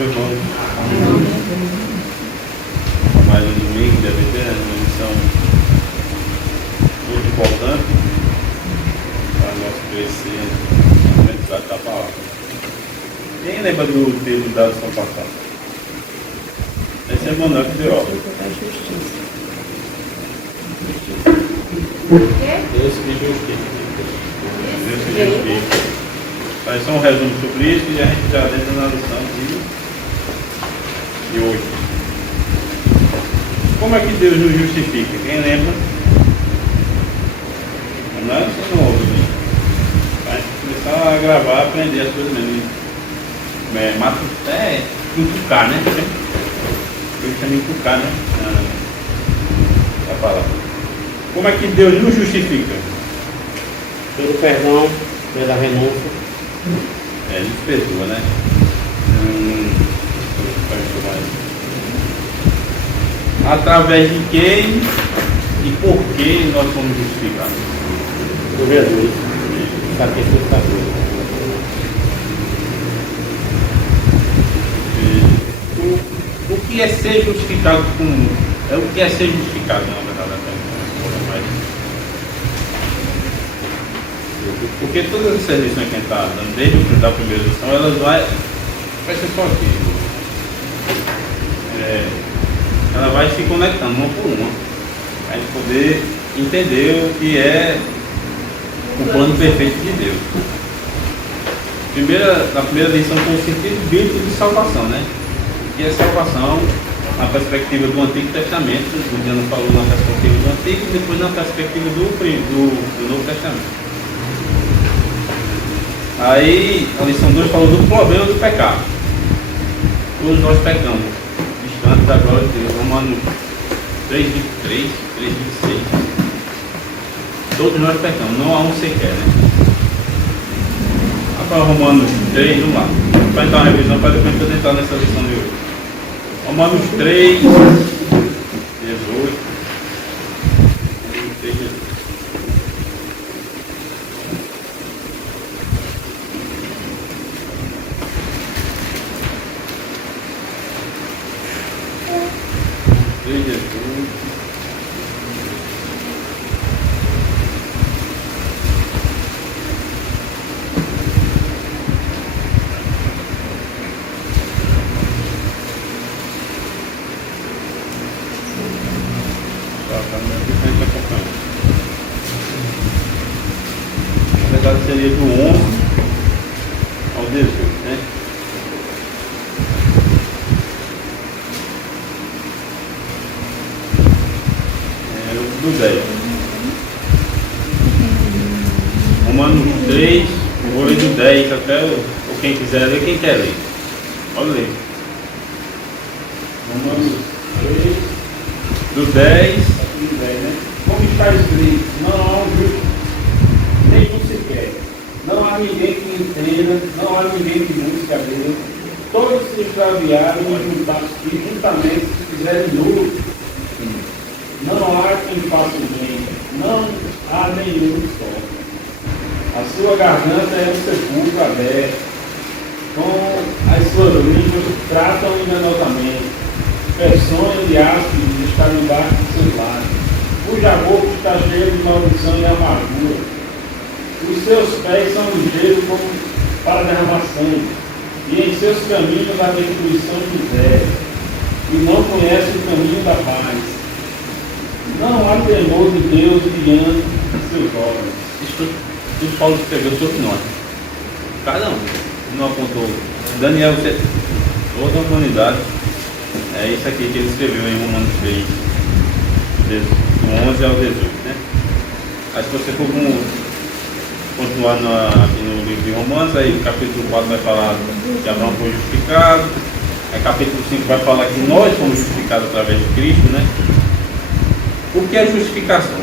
Meu irmão, mais um domingo de ABT, né? Uma missão muito importante para nós crescer na aprendizagem da palavra. Quem lembra do texto da lição passada? Esse é Manuel que deu aula. Deus que justifica. Deus que justifica. Faz só um resumo sobre isso e a gente já entra na lição de hoje. Como é que Deus nos justifica? Quem lembra? Não é só no outro, né? Vai começar a gravar, aprender as coisas mesmo. Mata até encucar, né? Eu chamo encucar, né? A palavra. Como é que Deus nos justifica? Pelo perdão, pela renúncia. Nos perdoa, né? Através de quem e por que nós somos justificados? Por Jesus. Sacrificador. O que é ser justificado com. O que é ser justificado, na verdade, porque todas essas lições que a gente está dando, desde a primeira lição, elas vai ser só aqui. Ela vai se conectando uma por uma, para a gente poder entender o que é o plano perfeito de Deus. Na primeira lição foi o sentido bíblico de salvação, né? Que é salvação na perspectiva do Antigo Testamento. O Diana falou na perspectiva do Antigo e depois na perspectiva do Novo Testamento. Aí a lição 2 falou do problema do pecado. Todos nós pecamos, distantes da glória de Deus. Romanos 3:23, 3:26. Todos nós pecamos, não há um sequer, né? Agora Romanos 3, vamos lá. Para entrar uma revisão, para depois poder entrar nessa lição de hoje. Romanos 3, 18. Na verdade seria do 11 ao 18, né? Do 10. Romanos 3, vou ler do 10 até, ou quem quiser ler, quem quer ler. Pode ler. Romanos 3, do 10 ao 10, né? Como está escrito, não há um justo, nenhum sequer. Não há ninguém que entenda, não há ninguém que busque a Deus. Todos se extraviaram e juntamente se fizeram nulos. Não há quem faça o bem, não há nenhum só. A sua garganta é um sepulcro aberto, com as suas línguas tratam enganosamente, peçonhas de ácidos está debaixo de seus lábios, cuja boca está cheia de maldição e amargura. Os seus pés são ligeiros como para derramar sangue, e em seus caminhos há destruição e miséria, e não conhece o caminho da paz. Não há temor de Deus diante de seus olhos. Isso tudo Paulo escreveu sobre nós. Cada um. Não apontou. Daniel, toda a humanidade. É isso aqui que ele escreveu em Romanos 3, do 11 ao 18. Né? Aí se você for continuar aqui no livro de Romanos, aí o capítulo 4 vai falar que Abraão foi justificado. Aí capítulo 5 vai falar que nós fomos justificados através de Cristo, né? O que é justificação?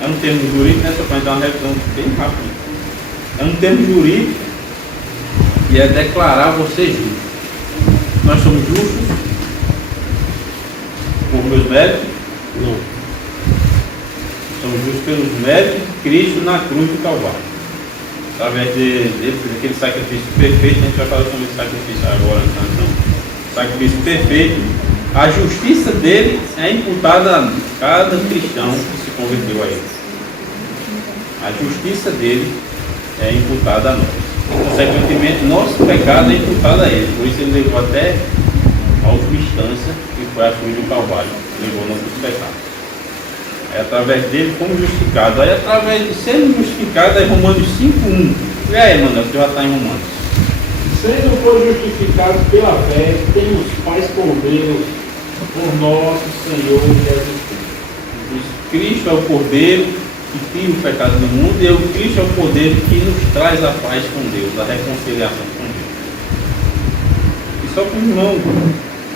É um termo jurídico, né? Só para dar uma revisão bem rápida. É um termo jurídico e é declarar você justo. Nós somos justos por meus méritos? Não. Somos justos pelos méritos de Cristo na cruz do Calvário. Através daquele sacrifício perfeito, a gente vai falar sobre esse sacrifício agora, então. sacrifício perfeito, a justiça dele é imputada a cada cristão que se converteu a ele. A justiça dele é imputada a nós. Consequentemente, nosso pecado é imputado a ele. Por isso ele levou até a última instância, que foi a cruz do Calvário. Levou nossos pecados. É através dele fomos justificados. Aí através de sermos justificados, é Romanos 5:1. E aí, mano, que já está em Romanos. Sendo por justificados pela fé, temos paz com Deus, por nosso Senhor Jesus Cristo. Cristo é o Cordeiro que tira o pecado do mundo, e o Cristo é o Cordeiro que nos traz a paz com Deus, a reconciliação com Deus. E só para o irmão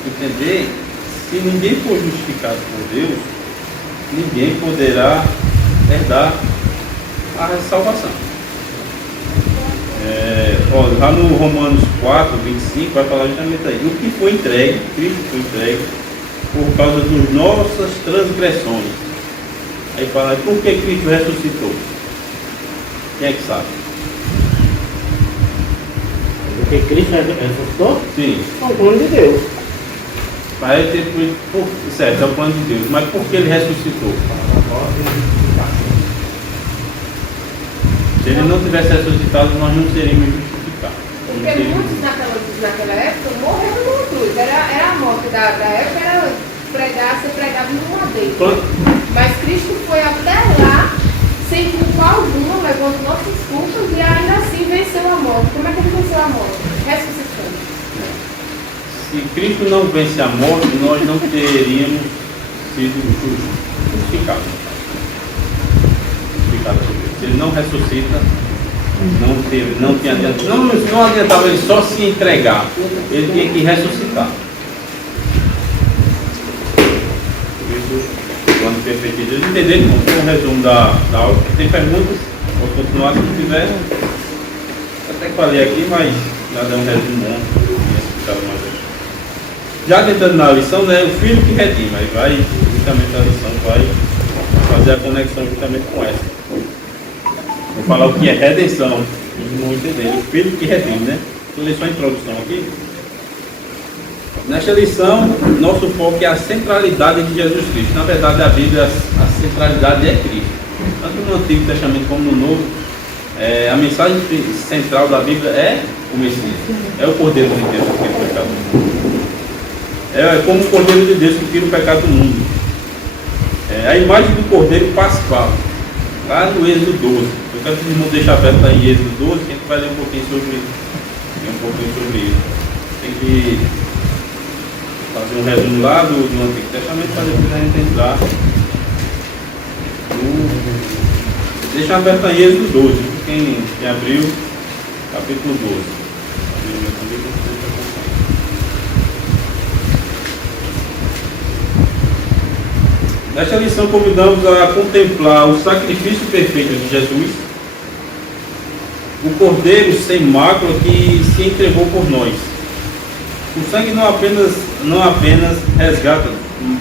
entender, se ninguém for justificado por Deus, ninguém poderá herdar a salvação. Lá no Romanos 4:25 vai falar justamente aí, o que foi entregue, Cristo foi entregue por causa das nossas transgressões. Aí fala, por que Cristo ressuscitou? Quem é que sabe? Porque Cristo ressuscitou? Sim. É um plano de Deus. Vai ter, certo, é o plano de Deus, mas por que ele ressuscitou? Se ele não tivesse ressuscitado, nós não seríamos justificados. Porque muitos naquela época morreram numa cruz. Era a morte da época, era ser pregado no madeiro. Mas Cristo foi até lá, sem culpa alguma, levando nossas culpas e ainda assim venceu a morte. Como é que ele venceu a morte? Ressuscitando. Se Cristo não vence a morte, nós não teríamos sido justificados. Se ele não ressuscita, não adiantava ele só se entregar, ele tinha que ressuscitar. Quando perfeito de Deus, entenderam como foi um resumo da aula. Tem perguntas? Vou continuar se não tiver. Até que falei aqui, mas já deu um resumo bom. Já tentando na lição, né, o filho que redime, aí vai, justamente a lição vai fazer a conexão justamente com essa. Vou falar o que é redenção, eles não entenderam. O filho que redime, né? Vou ler só a introdução aqui. Nesta lição, nosso foco é a centralidade de Jesus Cristo. Na verdade, a Bíblia, a centralidade é Cristo. Tanto no Antigo Testamento como no Novo, a mensagem central da Bíblia é o Messias. É o Cordeiro de Deus que tira o pecado do mundo. É como o Cordeiro de Deus que tira o pecado do mundo. É a imagem do Cordeiro Pascual, lá no Êxodo 12. Eu quero que os irmãos deixem aberto aí em Êxodo 12, que a gente vai ler um pouquinho sobre isso. Tem que fazer um resumo lá do Antigo Testamento para depois a gente entrar no... Deixa aberto aí Êxodo 12, quem abriu, capítulo 12. Nesta lição convidamos a contemplar o sacrifício perfeito de Jesus, o Cordeiro sem mácula que se entregou por nós. O sangue não apenas resgata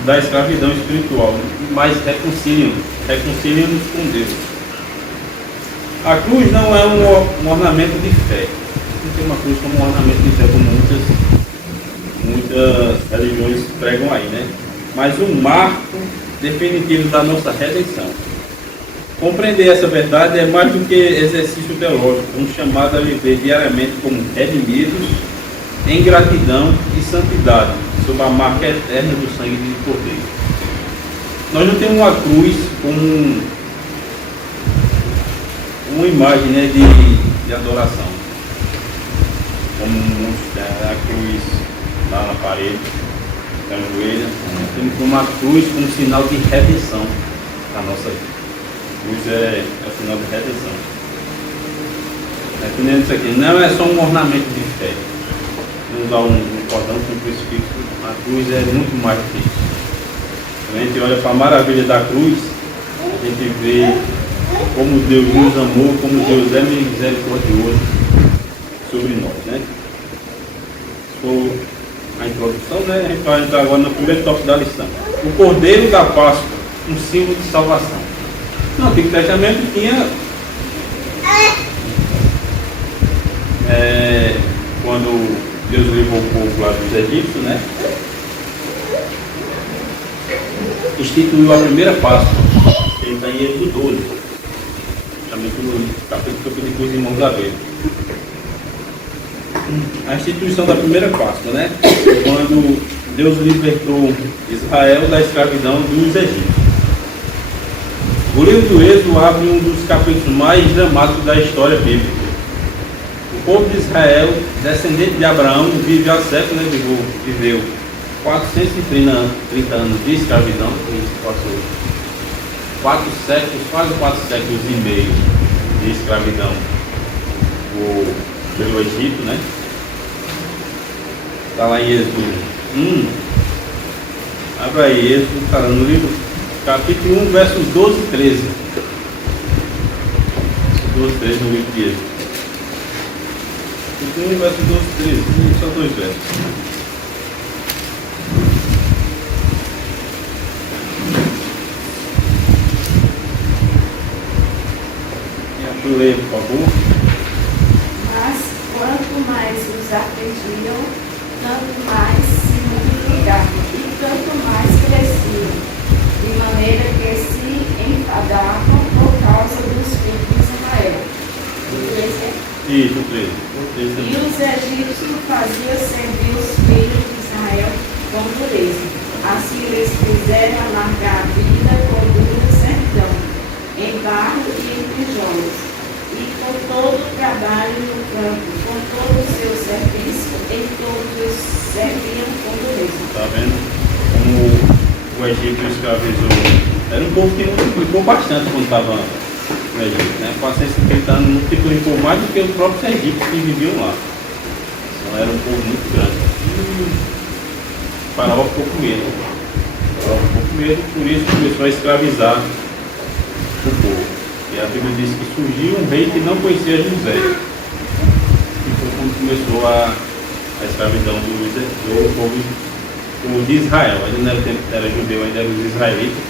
da escravidão espiritual, mas reconcilia-nos com Deus. A cruz não é um ornamento de fé. Não tem uma cruz como um ornamento de fé, como muitas religiões pregam aí, né? Mas um marco definitivo da nossa redenção. Compreender essa verdade é mais do que exercício teológico, um chamado a viver diariamente como redimidos, em gratidão e santidade, sob a marca eterna do sangue de Cordeiro. Nós não temos uma cruz como uma imagem, né, de adoração, como a cruz lá na parede, na joelha. Temos uma cruz como sinal de redenção na nossa vida. A cruz é o sinal de redenção. Entendendo isso aqui, não é só um ornamento de fé. Vamos usar um cordão com um crucifixo. A cruz é muito mais do que isso. Quando a gente olha para a maravilha da cruz, a gente vê como Deus nos amou, como Deus é misericordioso sobre nós, né? Foi a introdução, né? A gente vai entrar agora no primeiro tópico da lição. O Cordeiro da Páscoa, um símbolo de salvação. No Antigo Testamento tinha quando Deus levou o povo lá dos egípcios, né? Instituiu a primeira Páscoa, que está em Êxodo 12, também no capítulo que eu pedi para os irmãos a ver. A instituição da primeira Páscoa, né? Quando Deus libertou Israel da escravidão dos egípcios. O livro do Êxodo abre um dos capítulos mais dramáticos da história bíblica. O povo de Israel, descendente de Abraão, vive há séculos, né? Viveu 430 anos de escravidão. Isso passou 4 séculos, quase 4 séculos e meio de escravidão pelo Egito, né? Está lá em Êxodo 1. Abra aí, Êxodo, está no livro, capítulo 1, versos 12 e 13. 12 e 13 no livro de Êxodo. Capítulo 1, versos 12 e 13. Só 2 versos. Leia, por favor. Mas quanto mais os atendiam, tanto mais se multiplicavam e tanto mais cresciam, de maneira que se enfadavam por causa dos filhos de Israel. Isso, E os egípcios faziam servir os filhos de Israel com dureza. Assim eles fizeram alargar a vida com dura sertão, em barro e em tijolos. E com todo o trabalho no campo, com todo o seu serviço, em todos serviam com dureza. Está vendo? Como o Egito escravizou. Era um povo que multiplicou bastante quando estava no Egito, né? 450 anos multiplicou mais do que os próprios egípcios que viviam lá. Então era um povo muito grande. O faraó ficou com medo. Por isso começou a escravizar o povo. E a Bíblia diz que surgiu um rei que não conhecia José. E foi quando começou a escravidão do povo de Israel. Ainda não era tempo que era judeu, ainda eram os israelitas.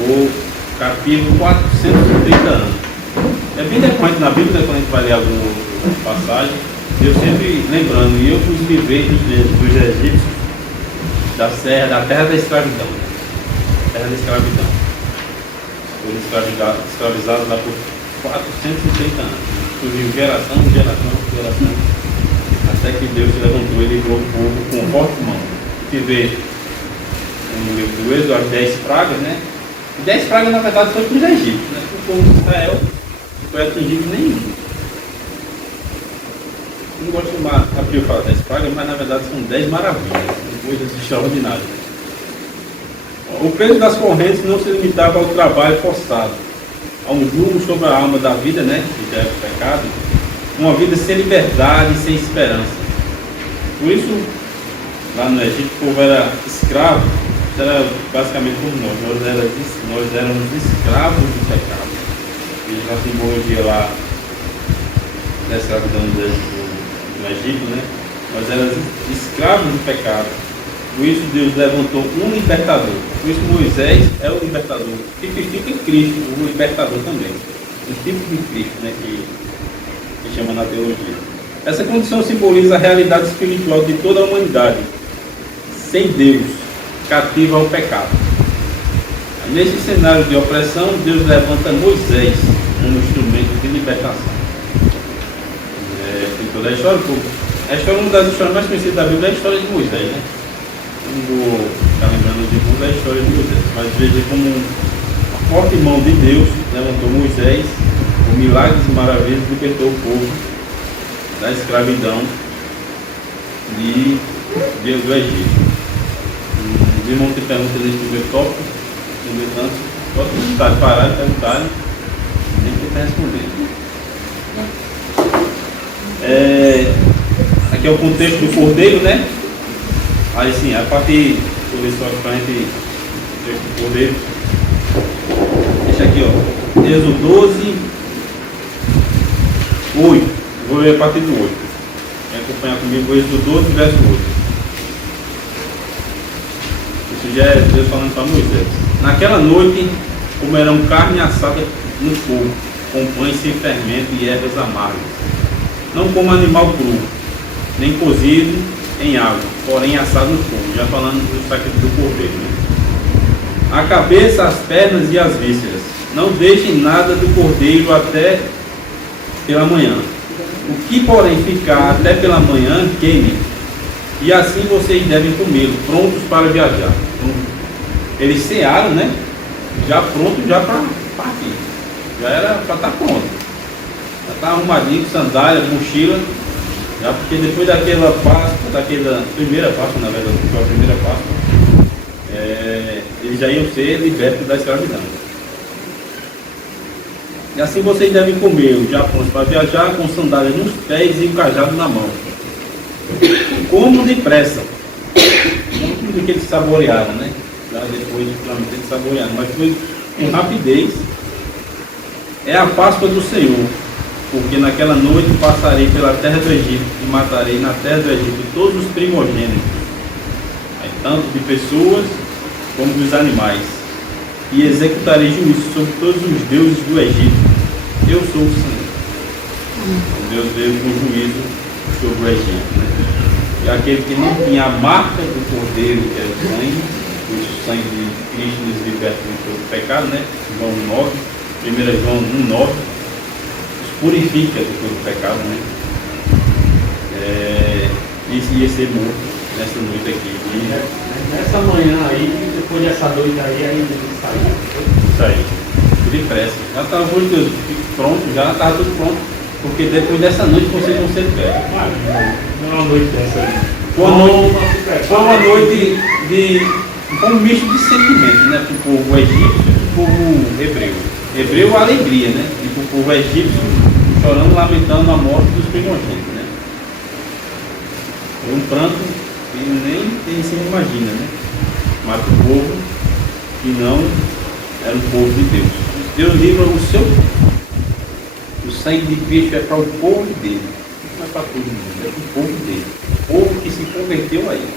O capítulo 430 anos. É bem decorrente na Bíblia, quando a gente vai ler alguma passagem, eu sempre lembrando, e eu os livrei dos egípcios da terra da escravidão. Terra da escravidão. Foram escravizados lá por 430 anos. Surgiu geração, até que Deus se levantou e livrou o povo com forte mão. Que vê no livro do Êxodo as 10 pragas, né? E 10 pragas na verdade foi para os egípcios, né? O povo de Israel não foi atingido nenhum. Eu não gosto de chamar, aqui eu falo 10 pragas, mas na verdade são 10 maravilhas, coisas extraordinárias. O peso das correntes não se limitava ao trabalho forçado, a um jugo sobre a alma da vida, né, que já é o pecado, uma vida sem liberdade e sem esperança. Por isso, lá no Egito, o povo era escravo, era basicamente como nós éramos escravos do pecado. E a simbologia lá da escravidão do Egito, né, nós éramos escravos do pecado. Por isso Deus levantou um libertador. Por isso Moisés é o libertador. Tipifica Cristo, o libertador também. O tipo de Cristo, né, que chama na teologia. Essa condição simboliza a realidade espiritual de toda a humanidade. Sem Deus, cativa ao pecado. Nesse cenário de opressão, Deus levanta Moisés como instrumento de libertação. Tem toda a história. Uma das histórias mais conhecidas da Bíblia é a história de Moisés, né? Não vou ficar lembrando de tudo a história de Moisés, mas veja como a forte mão de Deus levantou Moisés, com milagres e maravilhas, libertou o povo da escravidão do Egito. Os irmãos te perguntam nesse primeiro tópico, entretanto, pode estar parado e perguntar, nem que está respondendo. Aqui é o contexto do cordeiro, né? Aí sim, a partir do histórico para a gente poder. Deixa aqui, ó. Êxodo 12, 8. Vou ler a partir do 8. Quem acompanhar comigo o Êxodo 12, verso 8. Isso já é Deus falando para Moisés. Naquela noite comerão carne assada no fogo, com pães sem fermento e ervas amargas. Não como animal cru. nem cozido em água, porém assado no fogo. Já falando do sacrifício do cordeiro, né? A cabeça, as pernas e as vísceras. Não deixem nada do cordeiro até pela manhã. O que, porém, ficar até pela manhã, queime. E assim vocês devem comê-lo, prontos para viajar. Eles cearam, né? Já pronto, já para partir. Já era para estar pronto. Já está arrumadinho, sandália, mochila. Já porque depois daquela Páscoa, daquela primeira Páscoa, na verdade, foi a primeira Páscoa, eles já iam ser libertos da escravidão. E assim vocês devem comer, já prontos para viajar, com sandálias nos pés e um cajado na mão. Como depressa. Não tudo que eles saborearam, né? Já depois eles saborearam, mas foi com rapidez. É a Páscoa do Senhor, porque naquela noite passarei pela terra do Egito e matarei na terra do Egito todos os primogênitos, tanto de pessoas como dos animais, e executarei juízo sobre todos os deuses do Egito. Eu sou o Senhor. Deus veio com juízo sobre o Egito, né? E aquele que não tinha a marca do cordeiro, que era o sangue de Cristo nos liberta de todo pecado, né? João 9, 1 João 1,9, os purifica de todo pecado, né? Isso ia ser morto nessa noite aqui. Nessa manhã aí, depois dessa noite aí ele saiu. Isso aí, depressa. Já estava pronto, já estava tudo pronto. Porque depois dessa noite vocês vão ser libertos. Não é uma noite dessa aí. Foi uma noite foi um misto de sentimentos, né? Para o povo egípcio e para o povo hebreu. Hebreu, a alegria, né? E para o povo egípcio, chorando, lamentando a morte dos primogênitos, né? Foi um pranto que nem se imagina, né? Mas para o povo que não era o povo de Deus. Deus livra o seu povo. O sangue de Cristo é para o povo dele, não é para todo mundo, é para o povo dele, o povo que se converteu a ele.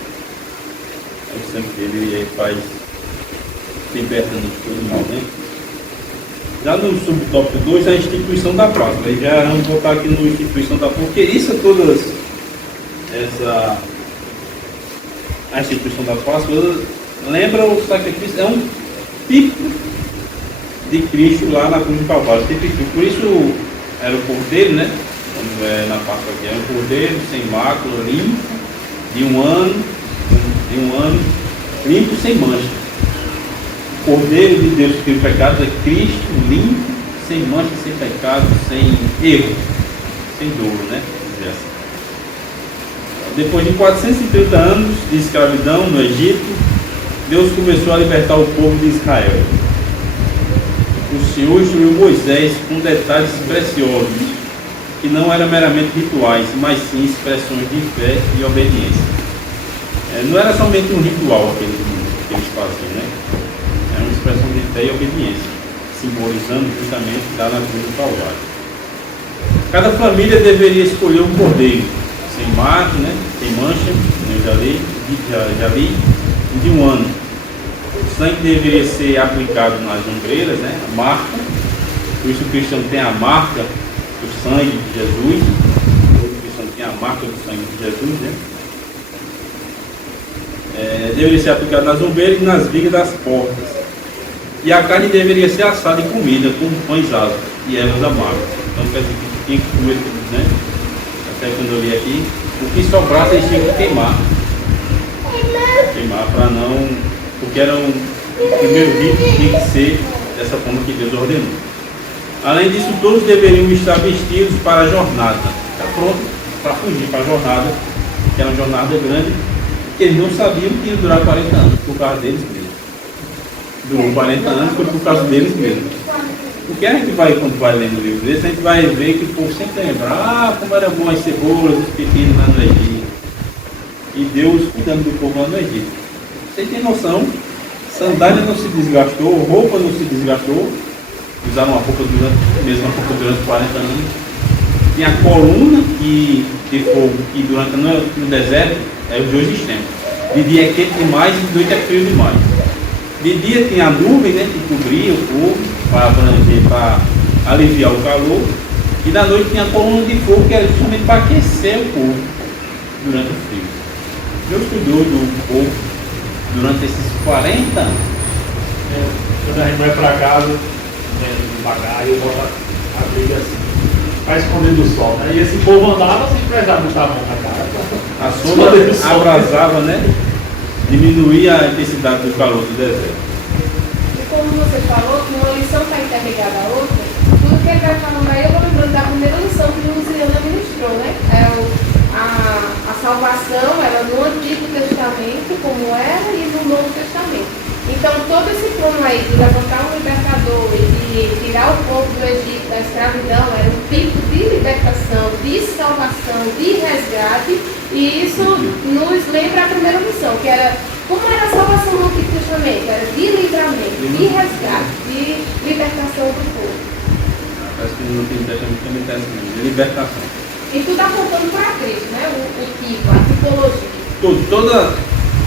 O sangue dele faz, liberta-nos de todo mal, né? Já no subtópico 2, a instituição da Páscoa. Aí já vamos voltar aqui na instituição da Páscoa, porque isso todas a instituição da Páscoa lembra o sacrifício, é um tipo de Cristo lá na cruz de Calvário. Por isso era o cordeiro, né? Na Páscoa aqui, era um cordeiro sem mácula, limpo, de um ano, limpo, sem mancha. O cordeiro de Deus que tem pecados é Cristo, limpo, sem mancha, sem pecado, sem erro, sem dolo, né? Depois de 430 anos de escravidão no Egito, Deus começou a libertar o povo de Israel. O Senhor instruiu Moisés com detalhes preciosos, que não eram meramente rituais, mas sim expressões de fé e obediência. Não era somente um ritual aquele que eles faziam, né? Era uma expressão de fé e obediência, simbolizando justamente lá na cruz do Calvário. Cada família deveria escolher um cordeiro, sem macho, né? Sem mancha, já li, de um ano. O sangue deveria ser aplicado nas ombreiras, né? A marca. Por isso o cristão tem a marca do sangue de Jesus. O cristão tem a marca do sangue de Jesus, né? Deveria ser aplicado nas ombreiras e nas vigas das portas. E a carne deveria ser assada e comida com pães asmos e ervas amargas. Então quer dizer que tinha que comer tudo, né? Até quando eu li aqui, o que sobrasse eles tinham que queimar. Queimar para não. Porque era o primeiro rito que tinha que ser dessa forma que Deus ordenou. Além disso, todos deveriam estar vestidos para a jornada. Está pronto para fugir para a jornada, que era uma jornada grande, que eles não sabiam que ia durar 40 anos, por causa deles mesmos. Durou 40 anos, foi por causa deles mesmos. Porque a gente vai, quando vai lendo o livro desse, a gente vai ver que o povo sempre lembra, como era bom as cebolas, os pepinos lá no Egito. E Deus cuidando do povo lá no Egito. Você tem noção, sandália não se desgastou, roupa não se desgastou, usaram uma roupa durante 40 anos. Tem a coluna de fogo que durante no deserto é os dois extremos. De dia é quente demais e de noite é frio demais. De dia tinha a nuvem, né, que cobria o fogo para abranger, para aliviar o calor. E da noite tinha a coluna de fogo que era justamente para aquecer o povo. durante o frio. Deus cuidou do povo durante esses 40 anos. Quando a gente vai para casa, devagar, eu boto a briga assim, para esconder do sol, né? E esse povo andava sem precisar botar a mão na cara. A sombra abrasava, né? Diminuía a intensidade do calor do deserto. E como você falou, que uma lição está interligada à outra, tudo que ele vai falando aí, eu vou lembrando da primeira lição que Luciana ministrou, né? A salvação era no Antigo Testamento, como era, e no Novo Testamento. Então, todo esse plano aí de levantar um libertador e de tirar o povo do Egito da escravidão era um tipo de libertação, de salvação, de resgate, e isso nos lembra a primeira missão, que era como era a salvação no Antigo Testamento, era de livramento, de resgate, de libertação do povo. Parece que no Antigo Testamento também está assim, de libertação. E tudo apontando para Cristo, né? O tipo, a tipologia.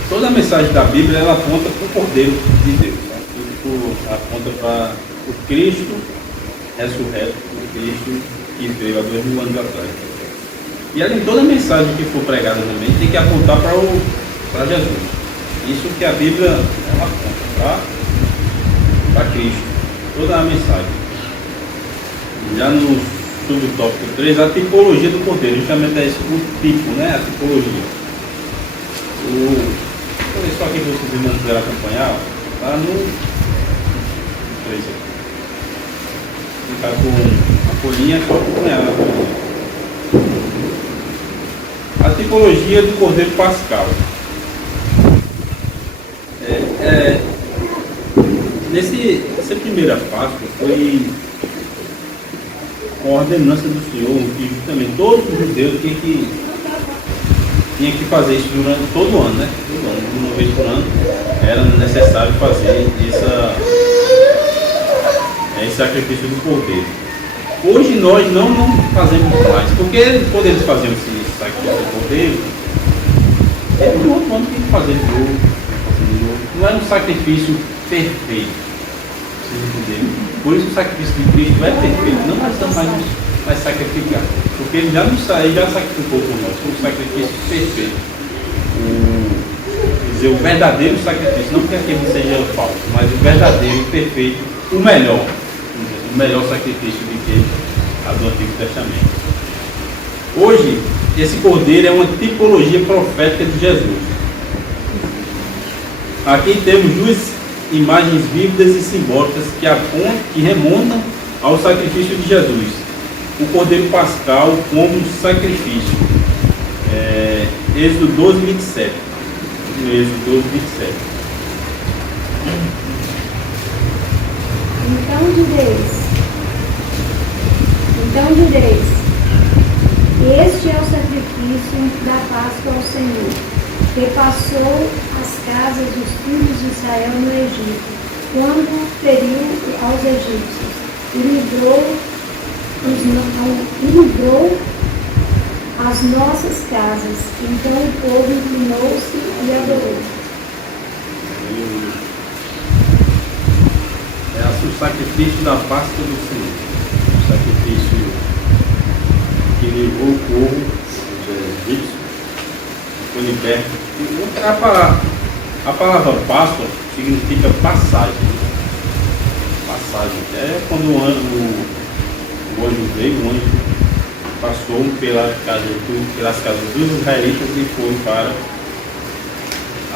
Toda a mensagem da Bíblia ela aponta para o Cordeiro de Deus, né? Tudo aponta para o Cristo ressurreto, o Cristo que veio há 2000 anos atrás. E além de toda a mensagem que for pregada também tem que apontar para Jesus. Isso que a Bíblia ela aponta para Cristo, toda a mensagem. Já no subtópico 3, a tipologia do Cordeiro, justamente é isso, o tipo, né? A tipologia. Só aqui que vocês não puderam acompanhar, está no 3 aqui. Ficar com a folhinha, só acompanhar a folhinha. A tipologia do Cordeiro Pascal. Essa primeira Páscoa foi com a ordenança do Senhor, que justamente todos os judeus tinha que fazer isso durante todo o ano, né? Todo ano, uma vez por ano, era necessário fazer esse sacrifício do cordeiro. Hoje nós não fazemos mais, porque podemos fazer esse sacrifício do cordeiro, no outro ano tem que fazer de novo. Não é um sacrifício perfeito, vocês entenderam? Por isso o sacrifício de Cristo é perfeito, não nós estamos mais sacrificar, porque ele já sacrificou por nós, foi um sacrifício perfeito. O verdadeiro sacrifício, não que aquele seja falso, mas o verdadeiro, perfeito, o melhor sacrifício do que a do Antigo Testamento. Hoje, esse cordeiro é uma tipologia profética de Jesus. Aqui temos duas imagens vívidas e simbólicas que remontam ao sacrifício de Jesus. O Cordeiro Pascal como sacrifício. Êxodo 12, 27. Êxodo 12, 27. Então direis, este é o sacrifício da Páscoa ao Senhor, que passou as casas dos filhos de Israel no Egito, quando feriu aos egípcios, e livrou as nossas casas. Então o povo inclinou-se e adorou. É o sacrifício da Páscoa do Senhor. O sacrifício que livrou o povo dos egípcios, foi liberto. A palavra Páscoa significa passagem. Passagem. É quando o anjo veio, o anjo passou pelas casas dos israelitas e foi para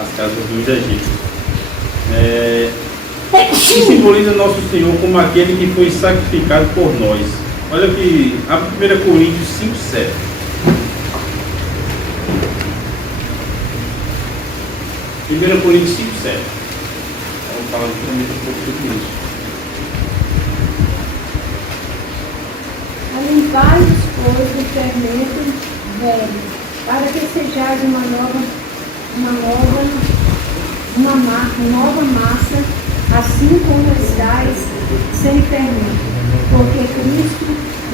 as casas dos egípcios. Que simboliza nosso Senhor como aquele que foi sacrificado por nós. Olha que a 1 Coríntios 5,7. 1 Coríntios 5,7. Vamos falar justamente um pouco sobre isso. Limpai-os, pois, do fermento velho, para que sejais uma nova massa, assim como estáis sem fermento, porque Cristo,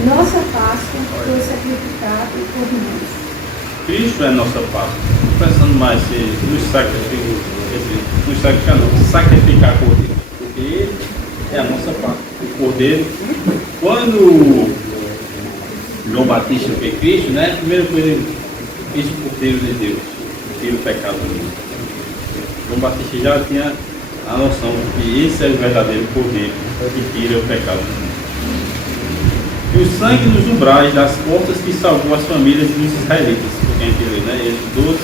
nossa Páscoa, foi sacrificado por nós. Cristo é a nossa Páscoa. Não pensando mais nos sacrificar, não, sacrificar cordeiro, porque Ele é a nossa Páscoa. O cordeiro, quando João Batista vê Cristo, né? A primeira coisa Eis o Cordeiro de Deus, que tira o pecado do mundo. João Batista já tinha a noção de que esse é o verdadeiro Cordeiro que tira o pecado do mundo. E o sangue nos umbrais das portas que salvou as famílias dos israelitas, porque a gente lê, né? Êxodo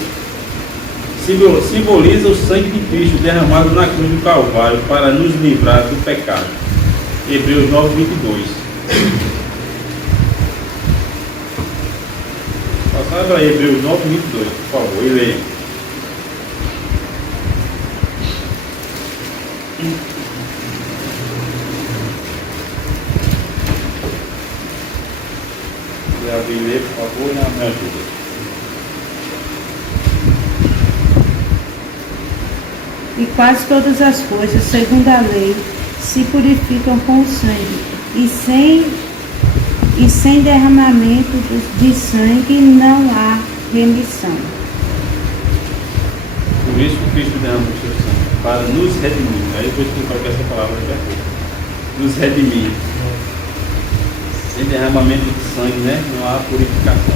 12, simboliza o sangue de Cristo derramado na cruz do Calvário para nos livrar do pecado. Hebreus 9, 22. Passar para Hebreus 9, 22, por favor, e leia. Se abrir e ler, por favor, me ajuda. E quase todas as coisas, segundo a lei, se purificam com o sangue, e sem derramamento de sangue não há remissão. Por isso Cristo derramou o seu sangue, para nos redimir. Aí eu vou explicar que essa palavra daqui a pouco. Nos redimir. Sem derramamento de sangue, né? Não há purificação.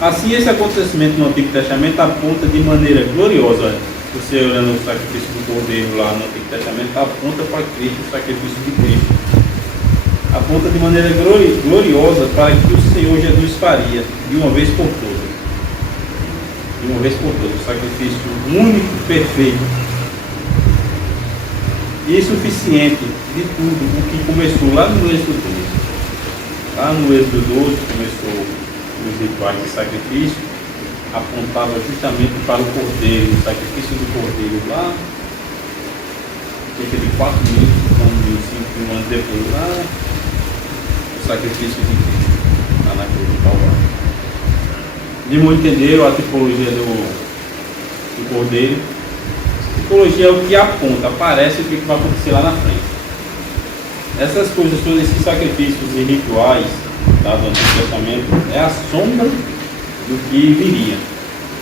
Assim, esse acontecimento no Antigo Testamento aponta de maneira gloriosa. Você olhando o sacrifício do Cordeiro lá no Antigo Testamento, aponta para Cristo, o sacrifício de Cristo. Aponta de maneira gloriosa para que o Senhor Jesus faria, de uma vez por todas. De uma vez por todas, o sacrifício único, perfeito e suficiente de tudo o que começou lá no Êxodo 12. Lá no Êxodo 12 começou os rituais de sacrifício, apontava justamente para o Cordeiro, o sacrifício do Cordeiro lá, cerca de 4 mil anos depois, lá, o sacrifício de Cristo, lá na cruz do Calvário. De muito entenderam a tipologia do Cordeiro. A tipologia é o que aponta, aparece o que vai acontecer lá na frente. Essas coisas, todos esses sacrifícios e rituais do Antigo Testamento, é a sombra do que viria.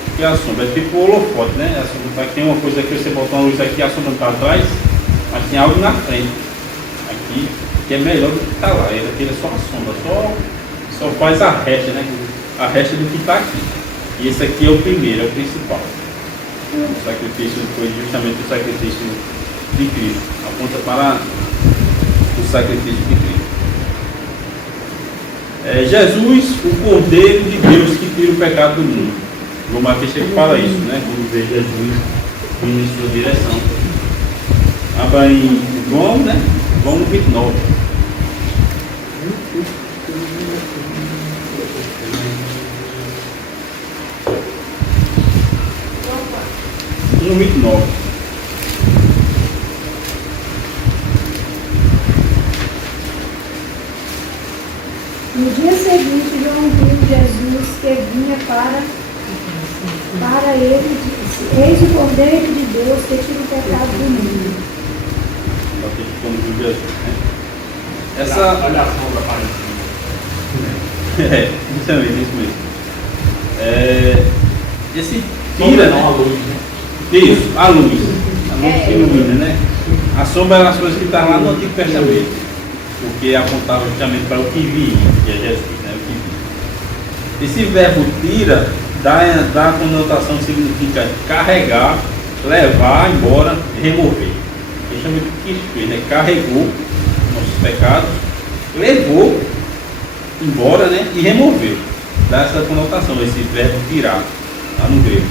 Porque a sombra é tipo o holofote, né? A sombra tem uma coisa que você botar uma luz aqui, a sombra está atrás, mas tem algo na frente, aqui, que é melhor do que está lá. Ele é só a sombra, só faz a resta, né? A resta do que está aqui. E esse aqui é o primeiro, é o principal. O sacrifício foi justamente o sacrifício de Cristo. Aponta para o sacrifício de Cristo. Jesus, o Cordeiro de Deus que tira o pecado do mundo. João Batista que fala isso, né? Quando vê Jesus vindo em sua direção. Abra em João, né? João 29. No 29. No dia seguinte, João viu Jesus que vinha para ele e disse: Eis o Cordeiro de Deus que tira o pecado do mundo. Quando viu Jesus, né? Olha a sombra aparecendo. Justamente, isso mesmo. Esse Sombra tira, não, a né? luz, né? Isso, a luz que ilumina, né? A sombra era as coisas que estavam lá no Antigo Testamento, porque apontava justamente para o que viria, que é Jesus, né? O que viria. Esse verbo tira dá a conotação, significa carregar, levar embora, remover. Justamente o que Cristo fez, né? Carregou nossos pecados, levou embora, né? E removeu. Dá essa conotação, esse verbo tirar, lá no grego.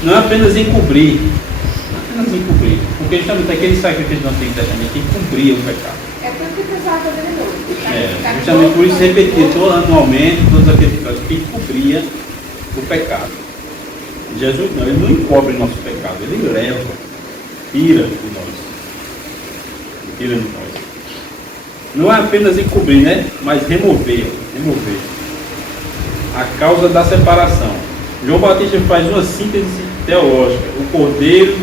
Não é apenas encobrir, porque justamente aquele sacrifício do Antigo Testamento que cobria o pecado. É tudo que precisava fazer de novo. Justamente por isso repetir anualmente todos aqueles pecados que cobria o pecado. Jesus não, ele não encobre o nosso pecado, ele leva, tira de nós. Tira de nós. Não é apenas encobrir, né? Mas remover. A causa da separação. João Batista faz uma síntese teológica. O Cordeiro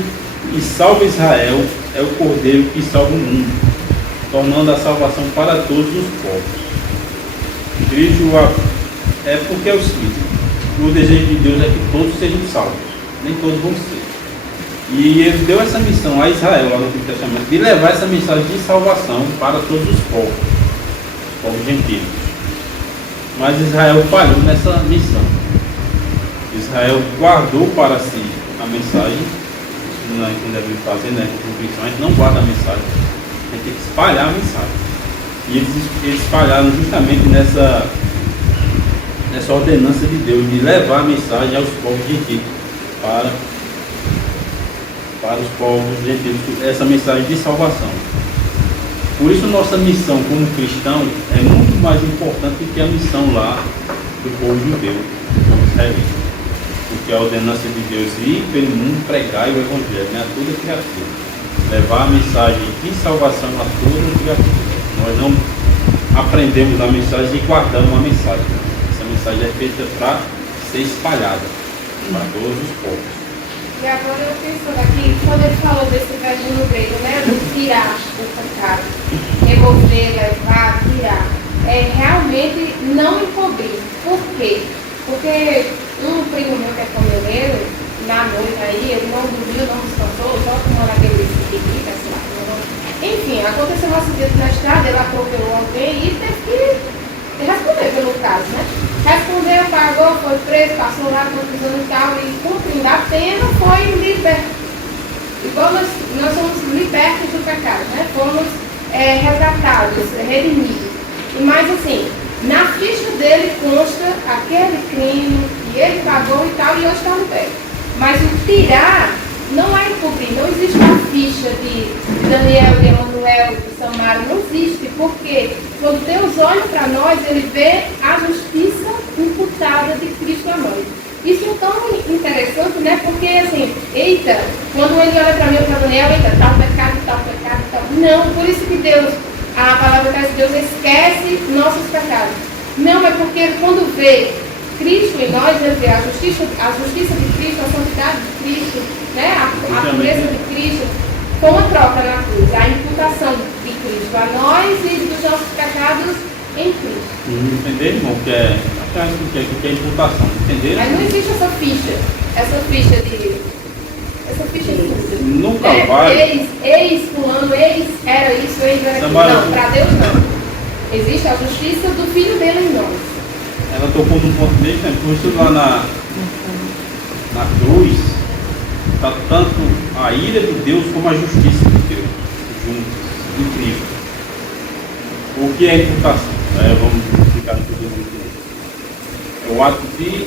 que salva Israel é o Cordeiro que salva o mundo, tornando a salvação para todos os povos. Cristo é porque é o seguinte: o desejo de Deus é que todos sejam salvos, nem todos vão ser. E ele deu essa missão a Israel, lá no Antigo Testamento, de levar essa mensagem de salvação para todos os povos gentios. Mas Israel falhou nessa missão. Israel guardou para si a mensagem. Isso não é que deve fazer, né? Como cristão, a gente não guarda a mensagem, a gente tem que espalhar a mensagem. E eles espalharam justamente nessa ordenança de Deus, de levar a mensagem aos povos gentios, para os povos gentios, essa mensagem de salvação. Por isso nossa missão como cristão é muito mais importante do que a missão lá do povo judeu, do povo israelita. Porque a ordenança de Deus ir pelo mundo pregar o Evangelho, né, a toda criatura. Levar a mensagem de salvação a toda criatura. Nós não aprendemos a mensagem e guardamos a mensagem. Essa mensagem é feita para ser espalhada para todos os povos. E agora eu pensando aqui, quando ele falou desse verbo no grego, né, de tirar o pecado, remover, levar, tirar, é realmente não encobrir. Por quê? Porque um primo meu que é caminhoneiro, na noite aí, ele não dormiu, não descansou, só tomando aquele piquenique, sei lá. Enfim, aconteceu um acidente na estrada, ele atropelou alguém e teve que responder pelo caso, né? Respondeu, pagou, foi preso, passou lá confusão e tal, e cumprindo a pena, foi liberto. Igual nós somos libertos do pecado, né? Fomos resgatados, redimidos. Mas assim, na ficha dele consta aquele crime que ele pagou e tal, e hoje está liberto. Mas o tirar não é encobrir, não existe a ficha de Daniel, de Emanuel, de Samara, não existe, porque quando Deus olha para nós, ele vê a justiça imputada de Cristo a nós. Isso é tão interessante, né? Porque assim, eita, quando ele olha para mim ou para Daniel, eita, tal pecado, tal pecado, tal. Não, por isso que Deus, a palavra traz que Deus esquece nossos pecados. Não, é porque quando vê Cristo em nós, ele vê a justiça de Cristo, a santidade de Cristo, né? a pureza de Cristo, com a troca na cruz, a imputação de Cristo a nós e dos nossos pecados em Cristo. Entender, irmão, o que é imputação? Entender? Mas não existe essa ficha de no Calvário. Fulano, era isso, era aquilo. Não, para Deus não. Existe a justiça do Filho dele em nós. Ela tocou num ponto mesmo, né? Por isso lá na cruz está tanto a ira de Deus como a justiça de Deus juntos, em Cristo. O que é imputação? Vamos explicar no futuro. É o ato de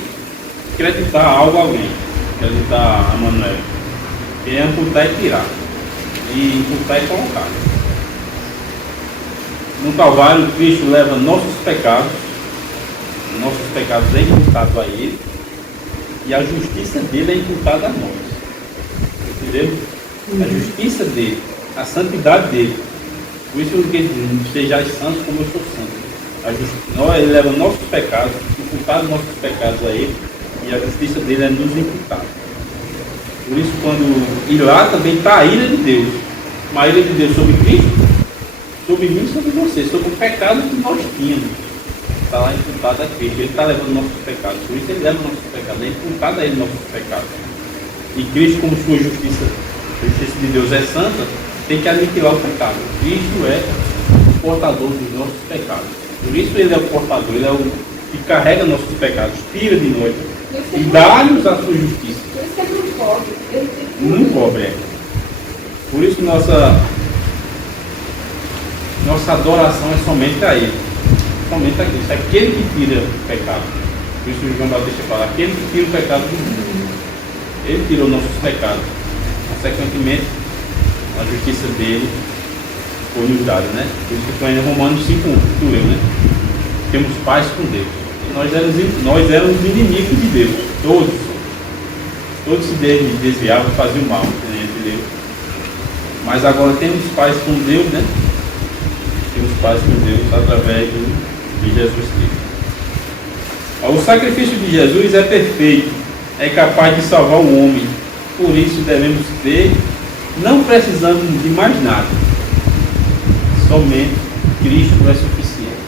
acreditar algo a alguém, acreditar a Manuel. Que é imputar e tirar. E imputar e colocar. No Calvário, Cristo leva nossos pecados é imputado a Ele, e a justiça dele é imputada a nós. Entendeu? A justiça dele, a santidade dele. Por isso que ele diz, sejais santos como eu sou santo. Ele leva nossos pecados, imputado nossos pecados a Ele, e a justiça dele é nos imputada. Por isso, e lá também está a ira de Deus. Uma ira de Deus sobre Cristo, sobre mim e sobre você, sobre o pecado que nós tínhamos. Está lá imputado a Cristo. Ele está levando nossos pecados. Por isso ele leva nossos pecados. É imputado a Ele nossos pecados. E Cristo, como sua justiça, a justiça de Deus é santa, tem que aniquilar o pecado. Cristo é o portador dos nossos pecados. Por isso ele é o portador, ele é o que carrega nossos pecados, tira de nós e dá-nos a sua justiça. Por isso que ele não cobre. Não cobre. Por isso nossa adoração é somente a Ele. Somente a Cristo. É aquele que tira o pecado. Por isso o João Batista fala, aquele que tira o pecado do mundo. Ele tirou nossos pecados. Consequentemente, a justiça dele foi nos dada, né? Por isso que foi em Romanos 5, tu leu, né? Temos paz com Deus. Nós éramos inimigos de Deus. Todos se desviavam, faziam mal entre Deus. Mas agora temos paz com Deus, né? Temos paz com Deus através de Jesus Cristo. O sacrifício de Jesus é perfeito, é capaz de salvar o homem. Por isso devemos crer, não precisamos de mais nada. Somente Cristo é suficiente.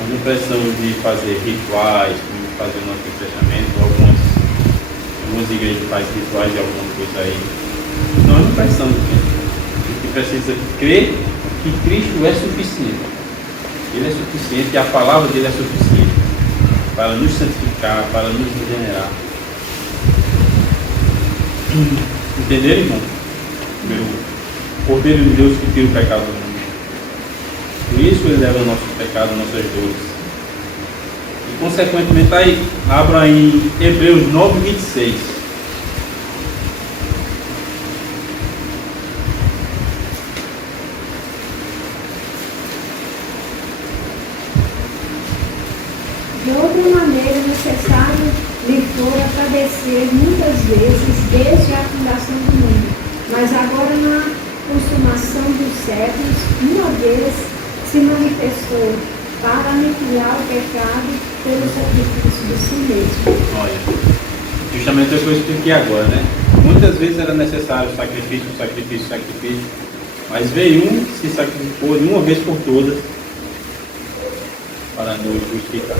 Nós não precisamos de fazer rituais, como fazer o nosso testamento, algumas igrejas fazem rituais de alguma coisa aí. Nós não precisamos disso. A gente precisa crer que Cristo é suficiente. Ele é suficiente e a palavra dele é suficiente para nos santificar, para nos regenerar. Entenderam, irmão? O Cordeiro de Deus que tira o pecado do mundo. Por isso ele leva o nosso pecado, nossas dores. E consequentemente aí, abra em Hebreus 9, 26. De outra maneira, necessário lhe fora padecer muitas vezes desde a fundação do mundo, mas agora na consumação dos séculos, uma vez se manifestou para aniquilar o pecado pelo sacrifício de si mesmo. Olha, justamente é o que eu expliquei agora, né? Muitas vezes era necessário sacrifício, mas veio um que se sacrificou de uma vez por todas para nos justificar.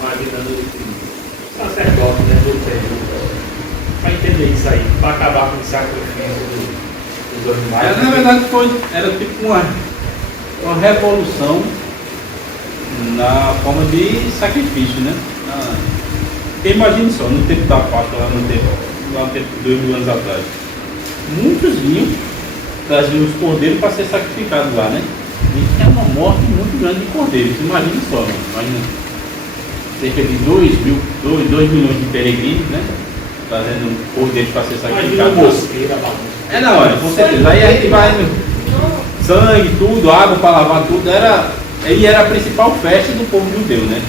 Imaginando o sacerdote, né, do templo, para entender isso aí, para acabar com o sacrifício dos animais. Na verdade era tipo uma revolução na forma de sacrifício, né? Porque imagine só, no tempo da Páscoa, lá no tempo de 2000 anos atrás, muitos vinham, traziam os cordeiros para ser sacrificados lá, né? E tinha uma morte muito grande de cordeiros, imagine só, né? Imagina, cerca de 2 milhões de peregrinos, né? Trazendo cordeiros para ser sacrificados. Não, olha, com certeza. Aí a gente vai, sangue, tudo, água para lavar tudo, aí era a principal festa do povo judeu, né?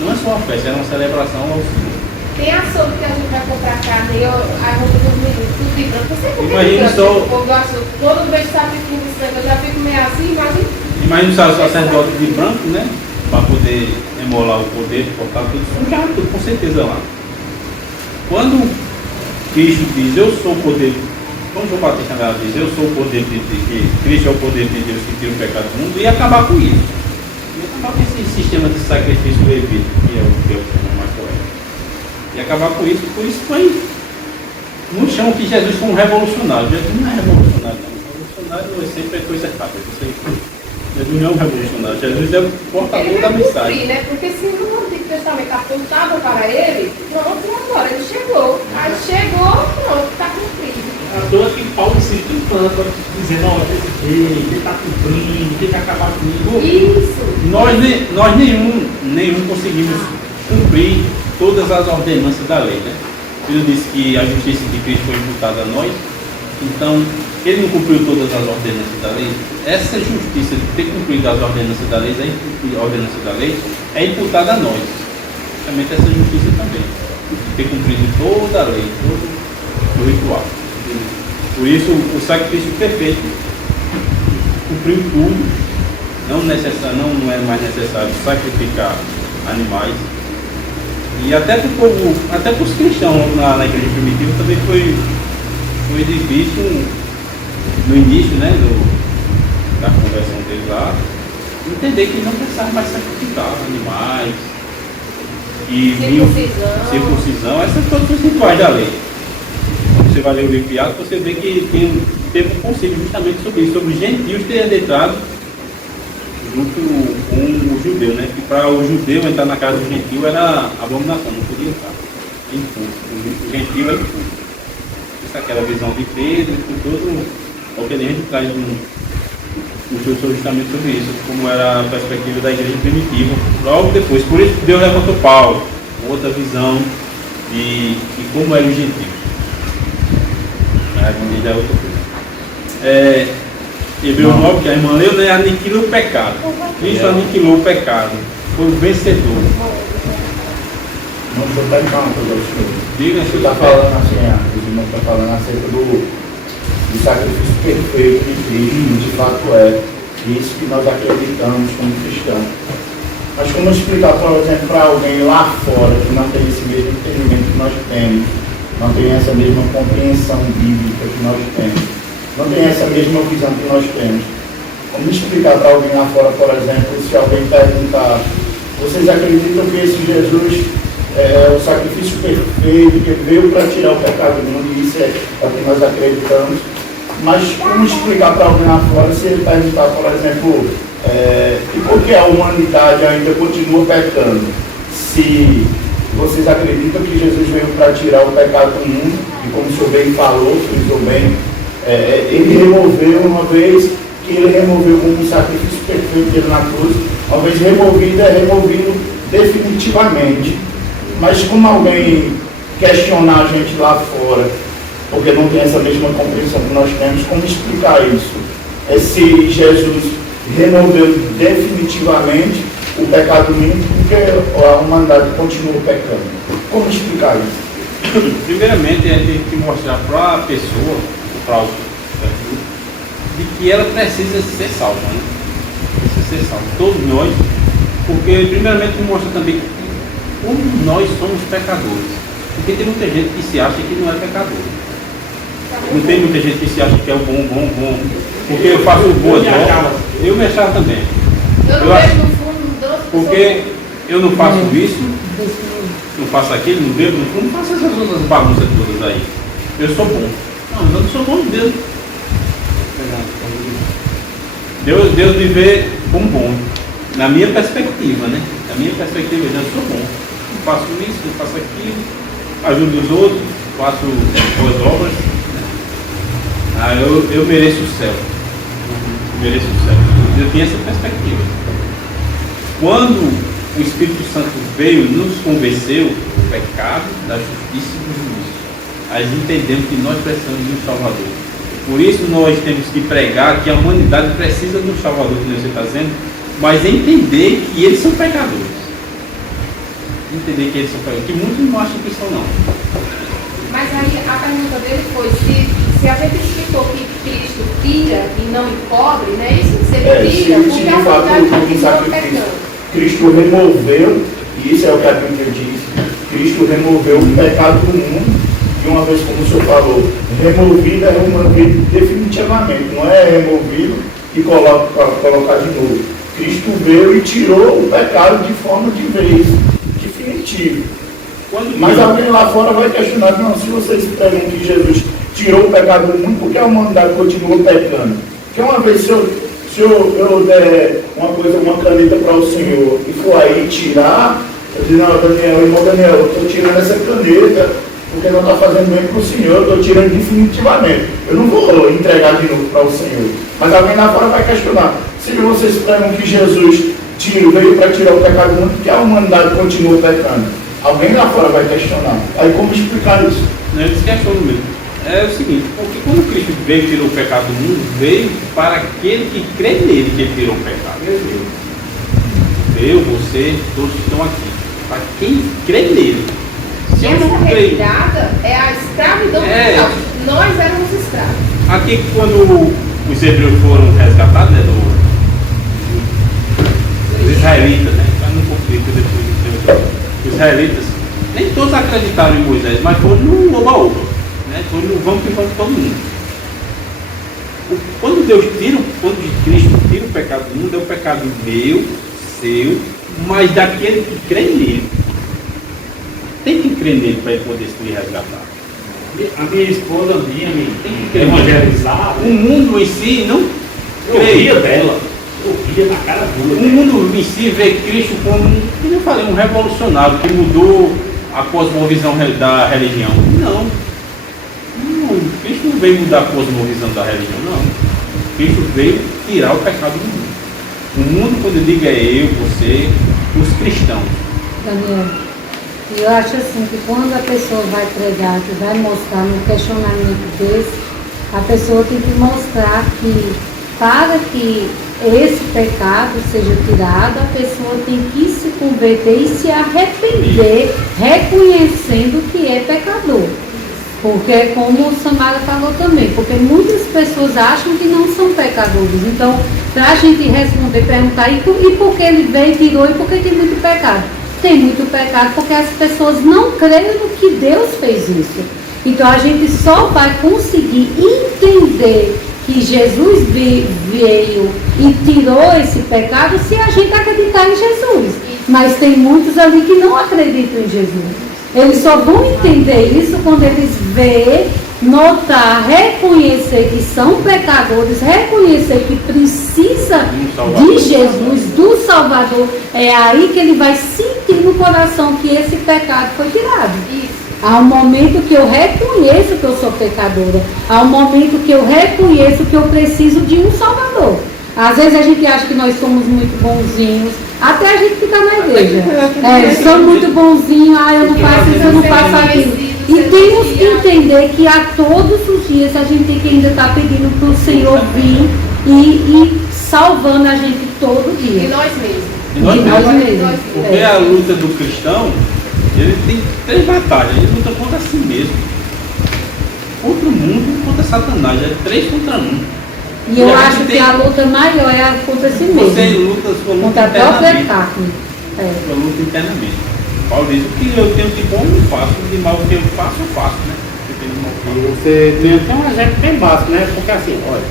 Não é só uma festa, era uma celebração ao Senhor. Tem açougue que a gente vai comprar carne, a roupa dos meninos, tudo de branco. Você Imagina só. O povo do açougue, todo vez que sacrifica de sangue, eu já fico meio assim, imagina. Imagina o sacerdote de branco, né? Para poder emolar o cordeiro, cortar tudo, sujava tudo, com certeza lá. Quando Cristo diz, eu sou o cordeiro, quando João Batista diz, eu sou o cordeiro de Deus, que Cristo é o cordeiro de Deus que tira o pecado do mundo, ia acabar com isso. Ia acabar com esse sistema de sacrifício levítico, que é o mais correto. Ia acabar com isso, por isso foi. Não chamam que Jesus foi um revolucionário. Jesus não é revolucionário, não. Revolucionário sempre é coisa errada. Jesus não é um revolucionário. Jesus é o portador da mensagem. Né? Porque se no Antigo Testamento apontava para ele, pronto, agora ele chegou. Aí chegou, pronto, está cumprido. A toa que Paulo se encanta, dizendo, ó, ele está cumprindo, tem que acabar comigo. Isso. Nós nenhum conseguimos cumprir todas as ordenanças da lei, né? Ele disse que a justiça de Cristo foi imputada a nós, então ele não cumpriu todas as ordenanças da lei. Essa justiça de ter cumprido as ordenanças da lei, é imputada a nós. Justamente essa justiça também, de ter cumprido toda a lei, todo o ritual. Por isso o sacrifício perfeito cumpriu tudo. Não é mais necessário sacrificar animais. E até para o povo, até para os cristãos na igreja primitiva também foi difícil no início, né, da conversão deles lá, entender que não precisava mais sacrificar animais, e circuncisão, essas todos os rituais da lei. Quando você vai ler o livro de Atos, você vê que teve um conselho justamente sobre isso, sobre os gentios terem adentrado junto com o judeu, né? Que para o judeu entrar na casa do gentio era abominação, não podia entrar. Impuro. O gentio é impuro. Isso é aquela visão de Pedro, tudo o que a gente traz no professor justamente sobre isso, como era a perspectiva da igreja primitiva, logo depois. Por isso Deus levantou Paulo, outra visão de como era o gentio. Já é outra coisa. Hebreus 9, que a irmã leu, né? Aniquila o pecado. Cristo aniquilou o pecado. Foi o vencedor. Não, o senhor está em uma coisa, senhor. Diga, O senhor está falando assim, os irmãos estão falando acerca do sacrifício perfeito de Cristo, de fato é isso que nós acreditamos como cristãos. Mas como explicar, por exemplo, para alguém lá fora que não tem esse mesmo entendimento que nós temos, não tem essa mesma compreensão bíblica que nós temos, não tem essa mesma visão que nós temos. Como explicar para alguém lá fora, por exemplo, se alguém perguntar, vocês acreditam que esse Jesus é o sacrifício perfeito, que veio para tirar o pecado do mundo, e isso é o que nós acreditamos. Mas como explicar para alguém lá fora se ele perguntar, por exemplo, e por que a humanidade ainda continua pecando? Se vocês acreditam que Jesus veio para tirar o pecado do mundo, E como o senhor bem falou, frisou bem, ele removeu uma vez que ele removeu como um sacrifício perfeito dele na cruz, uma vez removido, é removido definitivamente. Mas como alguém questionar a gente lá fora, porque não tem essa mesma compreensão que nós temos, como explicar isso? Se Jesus removeu definitivamente o pecado mínimo, porque a humanidade continua pecando. Como explicar isso? Primeiramente, a gente tem que mostrar para a pessoa, para o de que ela precisa ser salva, né? Precisa ser salva. Todos nós, porque primeiramente mostra também como nós somos pecadores. Porque tem muita gente que se acha que não é pecador. Não tem muita gente que se acha que é o bom. Porque eu faço boas obras. Eu me achava também. Eu não vejo no fundo das pessoas. Porque eu não faço isso, não faço aquilo, não bebo, não faço essas outras bagunças todas aí. Eu sou bom. Não, eu não sou bom de Deus. Deus me vê como bom. Na minha perspectiva, né? Na minha perspectiva, eu sou bom. Eu faço isso, eu faço aquilo, ajudo os outros, faço boas obras. Eu mereço o céu. Mereço o céu. Eu tenho essa perspectiva. Quando o Espírito Santo veio e nos convenceu do pecado, da justiça e do juízo, nós entendemos que nós precisamos de um Salvador. Por isso nós temos que pregar que a humanidade precisa de um Salvador, que você está dizendo, mas entender que eles são pecadores. Entender que eles são pecadores, que muitos não acham que são, não. Mas aí a pergunta dele foi se a gente explicou que Cristo tira e não encobre, né? Isso se ele tira, porque a humanidade continua pecando. Cristo removeu, e isso é o que a Bíblia diz, Cristo removeu o pecado do mundo, e uma vez, como o senhor falou, removido é removido definitivamente, não é removido e colocar de novo. Cristo veio e tirou o pecado de forma de vez, definitivo. Mas alguém lá fora vai questionar, não, se vocês pegam que Jesus tirou o pecado do mundo, por que a humanidade continua pecando? Porque uma vez, se eu der uma caneta para o senhor e for aí tirar, eu digo, não, Daniel, irmão Daniel, eu estou tirando essa caneta porque não está fazendo bem para o senhor, eu estou tirando definitivamente. Eu não vou entregar de novo para o senhor. Mas alguém lá fora vai questionar, se vocês pegam que Jesus veio para tirar o pecado do mundo, por que a humanidade continua pecando? Alguém lá fora vai questionar. Aí como explicar isso? Não, eles questionam mesmo. É o seguinte, porque quando Cristo veio e tirou o pecado do mundo, veio para aquele que crê nele que ele tirou o pecado. Eu, você, todos que estão aqui. Para quem crê nele. Se eu Essa não creio. retirada é a escravidão total. Nós éramos escravos. Aqui quando os hebreus foram resgatados, né, os israelitas, né? Para não conflito depois os israelitas, nem todos acreditaram em Moisés, mas foram no oba-oba, né? Foram no vamos que vamos todo mundo. Quando Cristo tira o pecado do mundo, é o pecado meu, seu, mas daquele que crê nele. Tem que crer nele para ele poder se resgatar. A minha esposa, tem que evangelizar. O mundo em si não creia dela. Eu via na cara dura. O mundo em si vê Cristo como, como eu falei, um revolucionário que mudou a cosmovisão da religião. Não. Cristo não veio mudar a cosmovisão da religião, não. Cristo veio tirar o pecado do mundo. O mundo, quando eu digo é eu, você, os cristãos. Daniel, eu acho assim que quando a pessoa vai pregar, que vai mostrar no questionamento desse, a pessoa tem que mostrar que para que esse pecado seja tirado, a pessoa tem que se converter e se arrepender, reconhecendo que é pecador. Porque é como o Samara falou também, porque muitas pessoas acham que não são pecadores. Então, para a gente responder, perguntar, e por que ele veio e tirou, e por que tem muito pecado? Tem muito pecado porque as pessoas não creem no que Deus fez isso. Então, a gente só vai conseguir entender que Jesus veio e tirou esse pecado se a gente acreditar em Jesus. Mas tem muitos ali que não acreditam em Jesus. Eles só vão entender isso quando eles verem, notar, reconhecer que são pecadores, reconhecer que precisa de Jesus, do Salvador. É aí que ele vai sentir no coração que esse pecado foi tirado. Isso. Há um momento que eu reconheço que eu sou pecadora. Há um momento que eu reconheço que eu preciso de um Salvador. Às vezes a gente acha que nós somos muito bonzinhos. Até a gente que está na igreja. Sou muito bonzinho, eu não faço isso, eu não faço aquilo. E temos que entender que a todos os dias a gente tem que ainda estar pedindo para o Senhor vir e salvando a gente todo dia. E nós mesmos. E nós mesmos. Porque a luta do cristão, ele tem 3 batalhas. Ele luta contra si mesmo, contra o mundo e contra Satanás. É 3 contra 1. E eu acho que a luta maior é a contra si mesmo. Você luta sua luta contra a própria internamente. carne. Sua luta internamente. Paulo diz: o que eu tenho de bom eu faço, de mal que eu faço, né? E você tem até um exemplo bem básico, né? Porque assim, olha,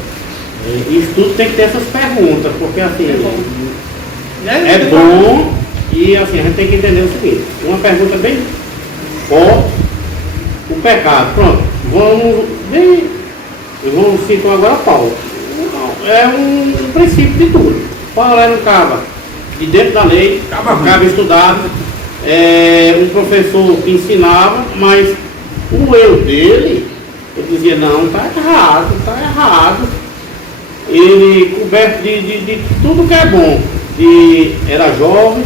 isso tudo tem que ter essas perguntas, porque assim, é bom e assim, a gente tem que entender o seguinte, uma pergunta bem forte, o pecado, pronto, vamos citar agora Paulo. É um princípio de tudo. Paulo era um cara de dentro da lei, um cara estudado, um professor que ensinava, mas o eu dele, eu dizia, não, tá errado. Ele, coberto de tudo que é bom, era jovem,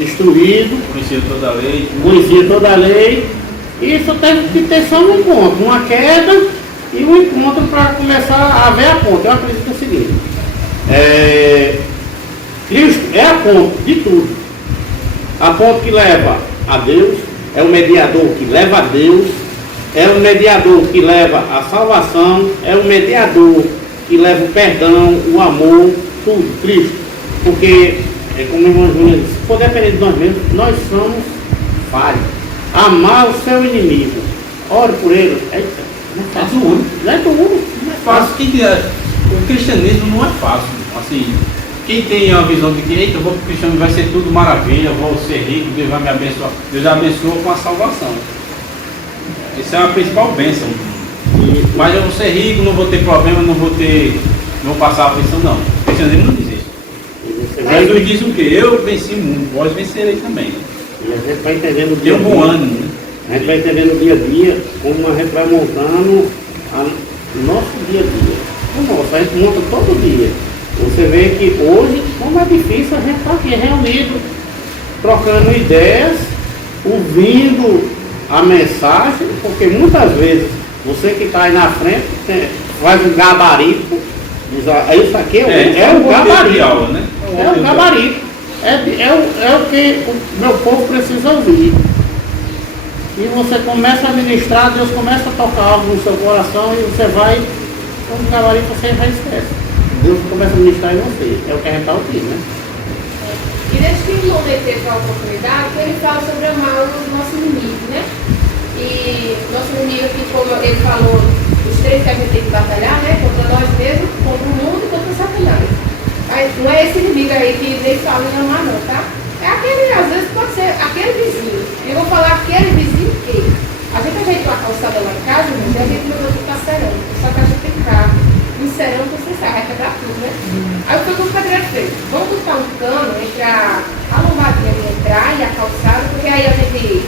instruído, conhecia toda a lei, e isso teve que ter só um encontro, uma queda e um encontro para começar a ver a ponta. Eu acredito no seguinte, Cristo é a ponte de tudo, a ponte que leva a Deus, é o mediador que leva a Deus, é o mediador que leva a salvação, é o mediador que leva o perdão, o amor, tudo, Cristo. Porque, como o irmão Júnior disse, se for depender de nós mesmos, nós somos falhos. Amar o seu inimigo, ore por ele, não é fácil. Não é fácil. O cristianismo não é fácil. Assim, quem tem a visão de que, eita, eu vou para o cristianismo, vai ser tudo maravilha, eu vou ser rico, Deus vai me abençoar. Deus abençoa com a salvação. Essa é a principal bênção. Mas eu vou ser rico, não vou ter problema, não vou passar aflição, não. O cristianismo não diz isso. Jesus diz o quê? Eu venci o mundo, vós vencerei também. E a gente vai entendendo o dia Tem um bom ânimo, né? A gente vai entendendo o dia a dia, como a gente vai montando o nosso dia a dia. A gente monta todo dia. Você vê que hoje, como é difícil a gente estar aqui reunido, trocando ideias, ouvindo a mensagem, porque muitas vezes você que está aí na frente faz um gabarito, diz, isso aqui é o gabarito, aula, né? É o gabarito, é o que o meu povo precisa ouvir. E você começa a ministrar, Deus começa a tocar algo no seu coração e você vai, como gabarito, você já esquece. Deus começa a ministrar em você, é o que a gente está ouvindo, né? E deixa que o irmão teve a oportunidade, que ele fala sobre amar o nosso inimigo, né? E nosso inimigo, que como ele falou, os 3 que a gente tem que batalhar, né? Contra nós mesmos, contra o mundo e contra o Satanás. Mas não é esse inimigo aí que nem fala em amar não, tá? É aquele, às vezes pode ser aquele vizinho. Eu vou falar aquele vizinho que a gente ajeitou a calçada lá em casa, mas a gente mandou ficar cerâmica. Só que a gente tem carro. Em cerâmica você sai, vai quebrar tudo, né? Aí o que o pedreiro fez? Vamos botar um cano entre a lombadinha de entrar e a calçada, porque aí a gente,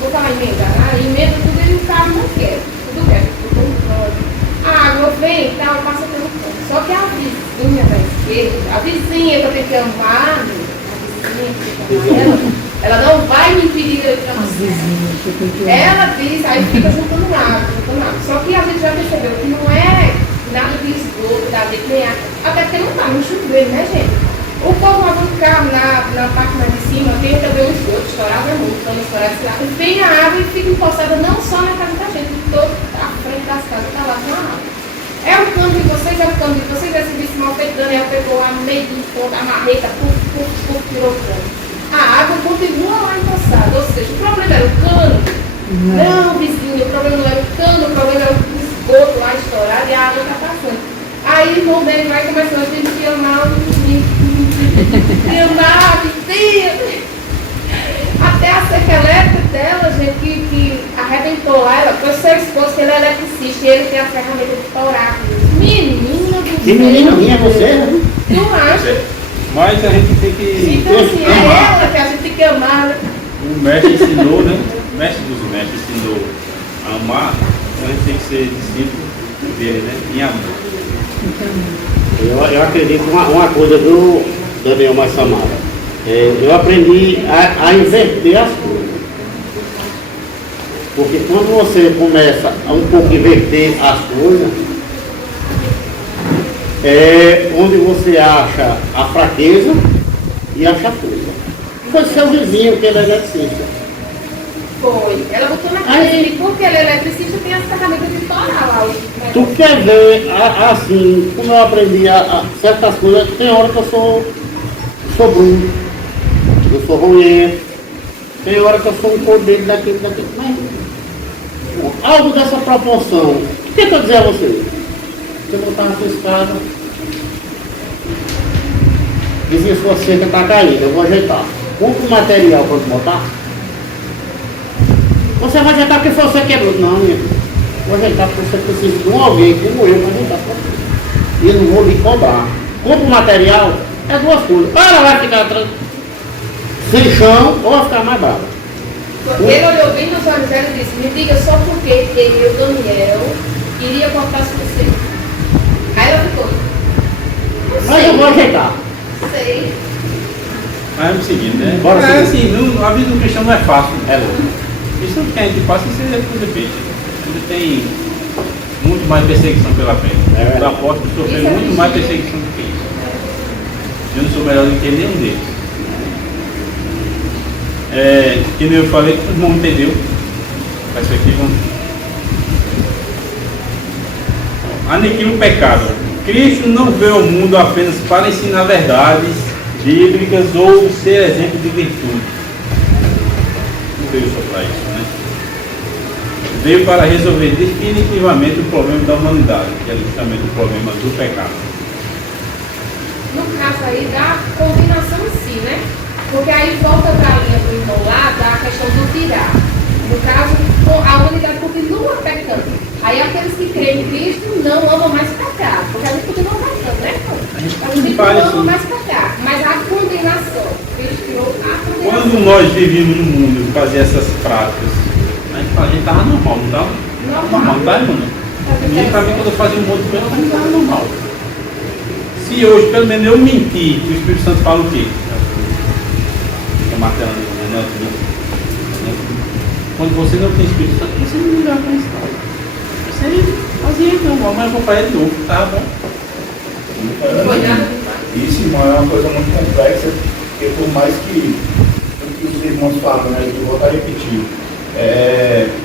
vou falar emenda, emenda tudo e o carro não quebra. Tudo quebra, tudo um cano. A água vem e tal, passa pelo cano. Só que a vizinha da esquerda, a vizinha que eu tenho que amar, ela não vai me impedir de eu tirar ela diz, aí fica juntando água. Só que a gente já percebeu que não é nada de esgoto, nada de nem água. Até porque não está no chuveiro, né, gente? O povo lava o carro na parte mais de cima, tem também um esgoto, estourava muito, quando estourasse lá. Vem a água e fica encostada não só na casa da gente, toda a frente das casas está lá com a água. É o cano de vocês, esse bicho mal feito, Daniel pegou a meio de ponta, a marreta, tirou o cano. A água continua lá encostada, ou seja, o problema era o cano. Não, vizinho, o problema não era o cano, o problema era o esgoto lá estourado e a água está passando. Aí o irmão dele vai começando a gente amar o vizinho, amar, vizinho. Até a cerca elétrica dela, gente, que arrebentou lá, ela foi seu esposo, que ele é eletricista, e ele tem a ferramenta de torar. Menina do céu. Que menina minha, você? Não acha? Mas a gente tem que então assim, amar. é ela que a gente tem que amar. O mestre ensinou, né? mestre dos mestres ensinou a amar, então a gente tem que ser discípulo dele, né? Em amor. Eu acredito uma coisa do Daniel Mais Samara. Eu aprendi a inverter as coisas. Porque quando você começa a um pouco inverter as coisas, é onde você acha a fraqueza e acha a força. Foi seu vizinho que ele é eletricista. Foi. Ela botou na casa dele, porque ele é eletricista, tem as ferramentas de torar lá. Tu quer ver, assim, como eu aprendi certas coisas, tem hora que eu sou bruto, eu sou ruim, tem hora que eu sou um cordeiro daquele, mas algo dessa proporção. O que eu dizer a você? Se eu botar na sua escada, dizia sua cerca está caída, eu vou ajeitar. Compre o material para botar. Você vai ajeitar porque você quebrou. Não, minha filha. Vou ajeitar porque você precisa de alguém como eu para ajeitar para você. E eu não vou lhe cobrar. Compre o material, é duas coisas. Ou ela vai ficar sem chão ou vai ficar mais brava. Ele olhou bem nos olhos dela e disse, me diga só por que eu, Daniel, iria cortar você. Aí ela ficou. Mas eu vou ajeitar. Sei. Mas vamos seguindo, né? Bora seguir. Assim, a vida do cristão não é fácil. É. Isso que a gente passa, isso é coisa feita. A gente tem muito mais perseguição pela frente. Os apóstolos sofreram muito mais perseguição do que isso. Eu não sou melhor do que nenhum deles. Que nem eu falei, que todo mundo entendeu. Mas isso aqui vamos. Aniquila o pecado. Cristo não veio ao mundo apenas para ensinar verdades bíblicas ou ser exemplo de virtude. Não veio só para isso, né? Veio para resolver definitivamente o problema da humanidade, que é justamente o problema do pecado. No caso aí da condenação em si, né? Porque aí volta para a linha do irmão lá da questão do tirar. No caso, a humanidade continua pecando. Aí aqueles que creem em Cristo não amam mais pecar. Porque a gente continua pecando, né? A gente não ama mais pecar. Mas a condenação, Cristo tirou a condenação. Quando nós vivíamos no mundo e fazíamos essas práticas, a gente estava normal, não estava? Normal, não tá, irmão? E para mim, quando eu fazia um monte de coisa, eu estava normal. Se hoje, pelo menos, eu mentir, o Espírito Santo fala o quê? Fica martelando, né? Quando você não tem Espírito Santo, você não liga para isso. Você fazia normal, mas eu vou para ele de novo, tá bom? Isso, irmão, é uma coisa muito complexa, porque por mais que os irmãos falam, né, eu vou voltar a repetir,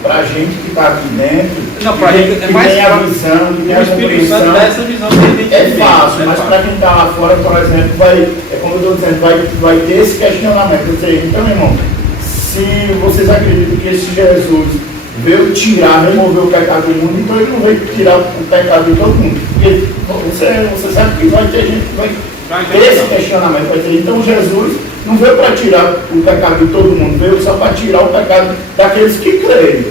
para a gente que está aqui dentro, não, pra gente é mais tem a visão, que tem a compreensão, dá essa visão de é fácil, mas para quem está lá fora, por exemplo, como eu estou dizendo, vai ter esse questionamento. Quer dizer, então, irmão, se vocês acreditam que esse Jesus veio tirar, remover o pecado do mundo, então ele não veio tirar o pecado de todo mundo. Porque você sabe que vai ter gente que vai ter esse questionamento, vai dizer, então Jesus não veio para tirar o pecado de todo mundo, veio só para tirar o pecado daqueles que creem.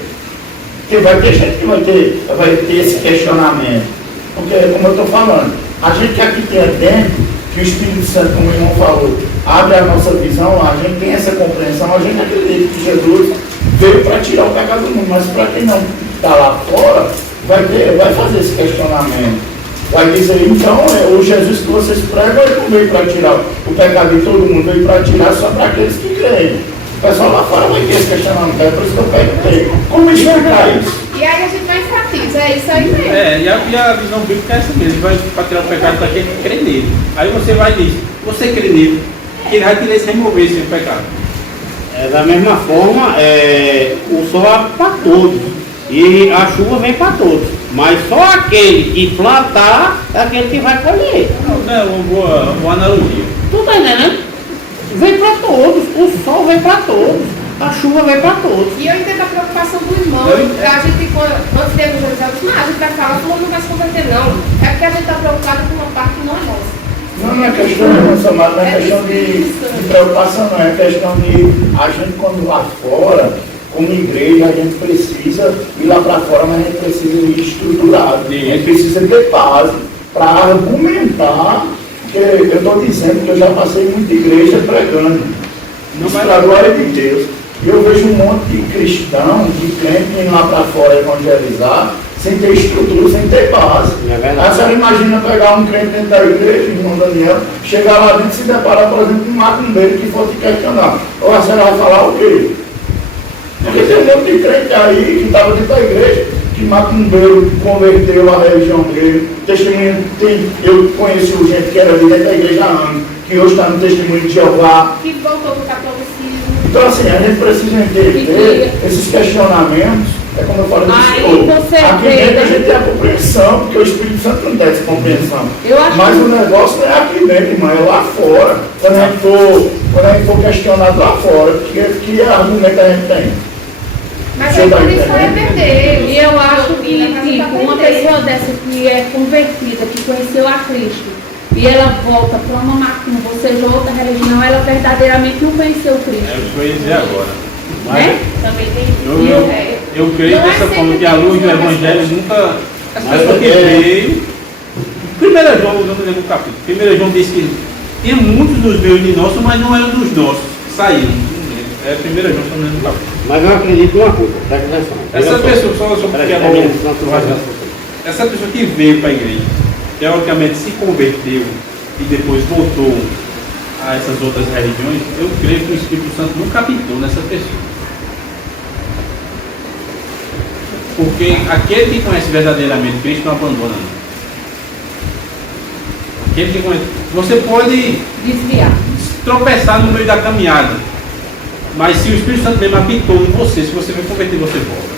Porque vai ter gente que vai ter esse questionamento. Porque, como eu estou falando, a gente que aqui tem dentro, que o Espírito Santo, como o irmão falou, abre a nossa visão, a gente tem essa compreensão, a gente acredita que Jesus veio para tirar o pecado do mundo, mas para quem não está lá fora, vai fazer esse questionamento. Vai dizer, então, o Jesus que vocês pregam, ele não veio para tirar o pecado de todo mundo, veio para tirar só para aqueles que creem. O pessoal lá fora vai ter esse questionamento, é por isso que eu perguntei. Como explicar isso? E aí a gente vai enfatiza, é isso aí mesmo. E a visão bíblica é essa mesmo, ele vai para tirar o pecado daquele que crê nele. Aí você vai e diz, você crê nele, que ele vai tirar esse remover esse pecado. Da mesma forma, o sol abre para todos e a chuva vem para todos, mas só aquele que plantar é aquele que vai colher. Não, é uma boa analogia. Tu tá entendendo? Vem para todos, o sol vem para todos, a chuva vem para todos. E eu entendo a preocupação do irmão. A gente, antes de evangelizar, a gente vai falar, o não vai se converter, não. É porque a gente está preocupado com uma parte que não é nossa. Não é questão de emocionado, não é questão de preocupação, não. É questão de a gente, quando lá fora, como igreja, a gente precisa ir lá para fora, mas a gente precisa ir estruturado. A gente precisa ter base para argumentar. Porque eu estou dizendo que eu já passei muita igreja pregando. Isso para a glória de Deus. E eu vejo um monte de cristão, de crente indo lá para fora evangelizar, sem ter estrutura, sem ter base. É verdade. Aí a senhora imagina pegar um crente dentro da igreja, irmão Daniel, chegar lá dentro e se deparar, por exemplo, com um macumbeiro que for te questionar. Ou a senhora vai falar o quê? Porque tem um monte de crente aí que estava dentro da igreja, que macumbeiro converteu a religião dele. Testemunho, eu conheço gente que era de dentro da igreja há anos, que hoje está no testemunho de Jeová. Que voltou para o catolicismo. Então assim, a gente precisa entender esses questionamentos, é como eu falei Aí do você aqui vê, dentro a né? gente tem a compreensão, porque o Espírito Santo não dá essa compreensão. Eu acho Mas que- o negócio não é aqui dentro, irmão, é lá fora. Quando a gente for questionado lá fora, que argumento a gente tem? Mas Você aí tá por isso vai entendendo? perder. E eu acho que, Doutrina, mas tipo, não uma vai perder. pessoa dessa que é convertida, que conheceu a Cristo, e ela volta para uma macumba, ou seja, outra religião, ela verdadeiramente não conheceu Cristo. É o que eu ia dizer agora. Né? Também tem Eu creio Não é dessa sempre forma que a luz do que Evangelho nunca. As Mas pessoas que é- veio. 1 João, usando o capítulo. 1 João diz que tinha muitos dos meus de nossos, mas não eram dos nossos. Saíram. É 1 João, só no capítulo. Mas eu acredito em uma coisa, presta atenção. Essa pessoa, só Peraí, porque é termina, bom. senão tu vai dar. Essa pessoa que veio para a igreja, teoricamente se converteu e depois voltou a essas outras religiões, eu creio que o Espírito Santo nunca habitou nessa pessoa. Porque aquele que conhece verdadeiramente Cristo não abandona. Não. Aquele que conhece. Você pode desviar. tropeçar no meio da caminhada, mas se o Espírito Santo mesmo habitou em você, se você vai converter, você volta.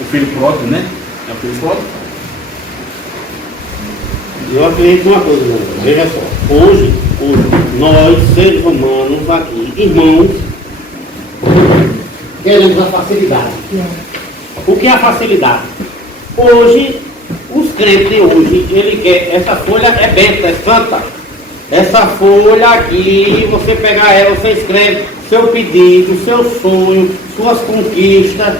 O filho pródigo, né? É o filho pródigo. Eu acredito em uma coisa, meu irmão. Veja só. Hoje, nós, seres humanos aqui, irmãos, queremos a facilidade. O que é a facilidade? Hoje, os crentes de hoje, ele quer, essa folha é benta, é santa. Essa folha aqui, você pegar ela, você escreve seu pedido, seu sonho, suas conquistas,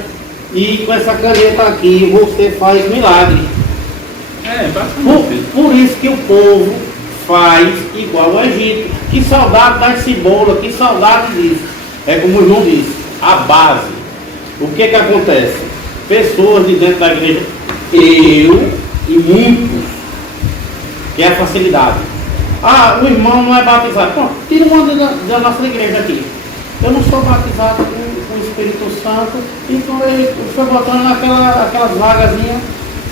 e com essa caneta aqui você faz milagre. É, basicamente. Por isso que o povo faz igual ao Egito. Que saudade da cebola, que saudade disso. É como o João disse, a base. O que que acontece? Pessoas de dentro da igreja, eu e muitos, que é a facilidade. Ah, o irmão não é batizado. Pô, tira uma da nossa igreja aqui. Eu não sou batizado com o Espírito Santo, então ele foi botando aquelas vagazinhas.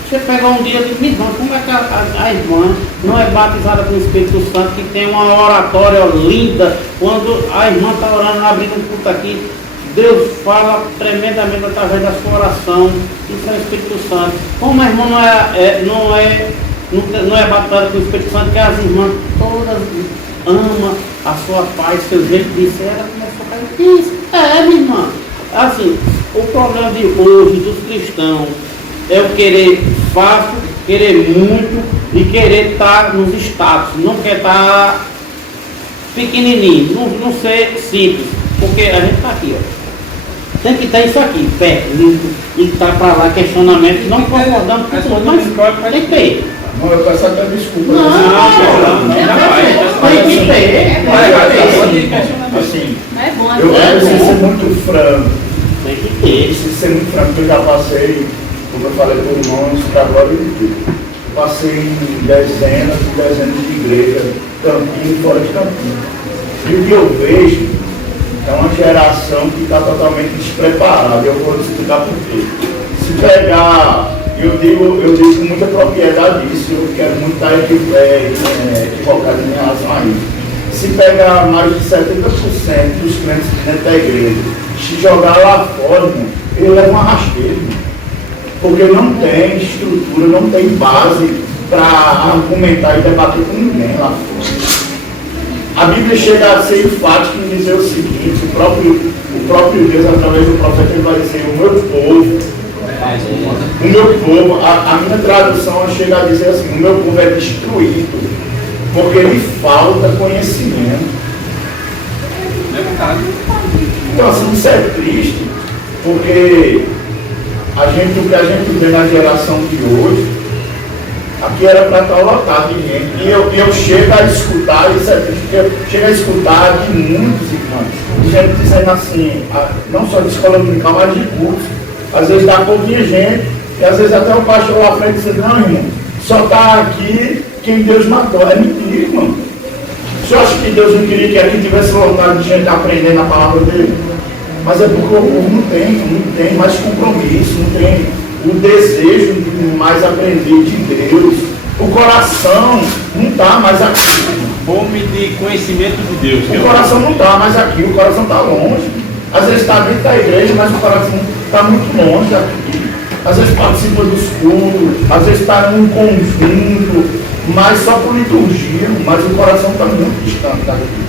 Você pegou um dia e disse, irmão, como é que a irmã não é batizada com o Espírito Santo, que tem uma oratória linda, quando a irmã está orando, abrindo um culto aqui, Deus fala tremendamente através da sua oração, isso é o Espírito Santo. Como a irmã não é batizada com o Espírito Santo, que as irmãs todas amam a sua paz, seu jeito de ser, ela começou a falar, isso, minha irmã. Assim, o problema de hoje dos cristãos é o querer fácil, querer muito e querer estar nos status, não quer estar pequenininho, não ser simples, porque a gente está aqui, ó. Tem que ter isso aqui, perto, e tá para lá questionamento, não concordamos com tudo, mas tem que ter. Não, eu peço até desculpa. Tem que ter. Assim, Não é bom, eu é preciso ser bom. muito franco. Tem que Eu ter. preciso ser muito franco, porque eu já passei, como eu falei por irmãos, para a glória de Deus. Eu passei em dezenas e dezenas de igrejas, Campinho e fora de Campinho. E o que eu vejo é uma geração que está totalmente despreparada. Eu vou explicar por quê. Se pegar, eu digo com muita propriedade isso, eu quero muito estar equivocado em relação a isso. Se pegar mais de 70% dos crentes dentro da igreja, se jogar lá fora, irmão, ele leva uma rasteira, irmão. Porque não tem estrutura, não tem base para argumentar e debater com ninguém lá fora. A Bíblia chega a ser enfática em dizer o seguinte, o próprio Deus, através do profeta, ele vai dizer, o meu povo, a minha tradução chega a dizer assim, o meu povo é destruído, porque lhe falta conhecimento. É verdade. Então assim, isso é triste, porque o que a gente vê na geração de hoje, Aqui era para estar lotado de gente. E eu chego a escutar, isso é triste, porque eu chego a escutar de muitos irmãos. Gente dizendo assim, não só de escola dominical, mas de curso. Às vezes dá pouquinha gente, e às vezes até o pastor lá frente diz, não, irmão, só está aqui quem Deus matou. É mentira, irmão. O senhor acha que Deus não queria que aqui tivesse vontade de gente aprendendo a palavra dele? Mas é porque o povo não tem mais compromisso, não tem o desejo de mais aprender de Deus. O coração não está mais aqui. Fome de conhecimento de Deus. O coração não está mais aqui, o coração está longe. Às vezes está dentro da igreja, mas o coração está muito longe daqui. Às vezes participa dos cultos, às vezes está num conjunto, mas só por liturgia, mas o coração está muito distante daqui.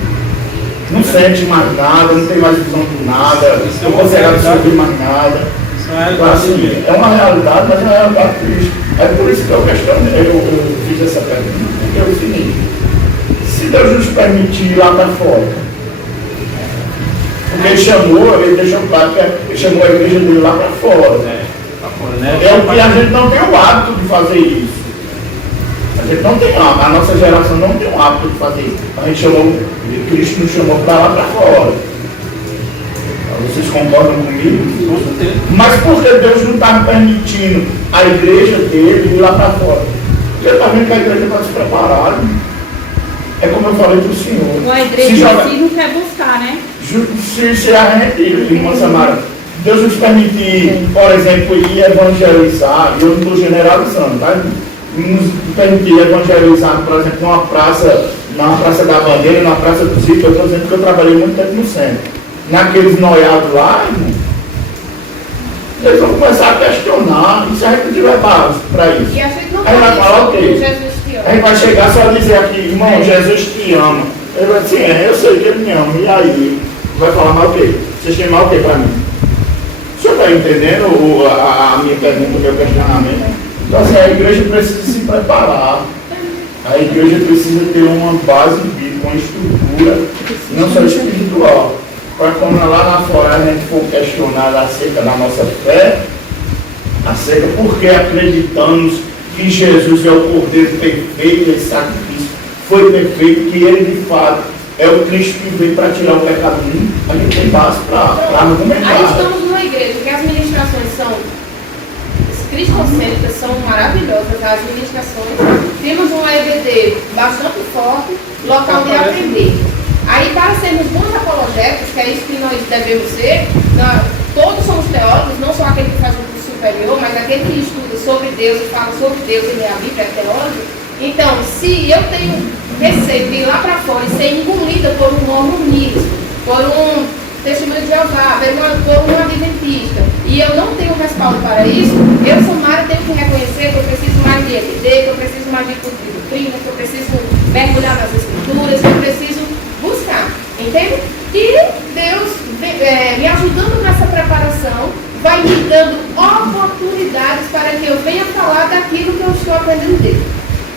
Não sente mais nada, não tem mais visão de nada, não consegue absorver mais nada. Então, assim, é uma realidade, mas é uma realidade triste. É por isso que eu fiz essa pergunta, porque é o seguinte, se Deus nos permitir ir lá para fora, porque ele deixou claro que ele chamou a igreja dele lá para fora. É o que a gente não tem o hábito de fazer isso. A gente não tem, a nossa geração não tem o hábito de fazer isso. A gente chamou, Cristo nos chamou para lá para fora. Vocês concordam comigo? Mas por que Deus não está permitindo a igreja dele ir lá para fora? Porque ele está vendo que a igreja está despreparada. É como eu falei para o senhor. A igreja em si não quer buscar, né? Se a gente, irmã Samara, Deus nos permitir, por exemplo, ir evangelizar, eu não estou generalizando, tá? Nos permitir evangelizar, por exemplo, numa praça da Bandeira, numa praça do Sítio, eu estou dizendo que eu trabalhei muito tempo no centro. Naqueles noiados lá, irmão, eles vão começar a questionar, e se a gente não tiver base para isso? E a gente não aí vai falar o quê? Jesus te ama. A gente vai chegar só a dizer aqui, irmão, Jesus te ama. Ele vai dizer, eu sei que ele me ama, e aí? Vai falar mais o quê? Vocês têm mais o quê para mim? O senhor está entendendo a minha pergunta, o meu questionamento? Então assim, a igreja precisa se preparar. A igreja precisa ter uma base bíblica, uma estrutura, não só espiritual. Para quando lá na fora a gente for questionar acerca da nossa fé, acerca porque acreditamos que Jesus é o Cordeiro perfeito, esse sacrifício foi perfeito, que ele de fato é o Cristo que veio para tirar o pecado do mundo, a gente tem base para argumentar. Aí estamos numa igreja que as ministrações são cristocêntricas, são maravilhosas, as ministrações. Temos um EBD bastante forte, local de aprender. Aí, para sermos bons apologetas, que é isso que nós devemos ser, todos somos teólogos, não só aquele que faz um curso superior, mas aquele que estuda sobre Deus e fala sobre Deus e lê a Bíblia, é teólogo. Então, se eu tenho receio de ir lá para fora e ser engolida por um mormonismo, por um testemunho de Jeová, por um adventista, e eu não tenho respaldo para isso, eu, Samara, tenho que reconhecer que eu preciso mais de EBD, que eu preciso mais de doutrina, que eu preciso mergulhar nas escrituras, que eu preciso buscar, entende? E Deus, me ajudando nessa preparação, vai me dando oportunidades para que eu venha falar daquilo que eu estou aprendendo dele.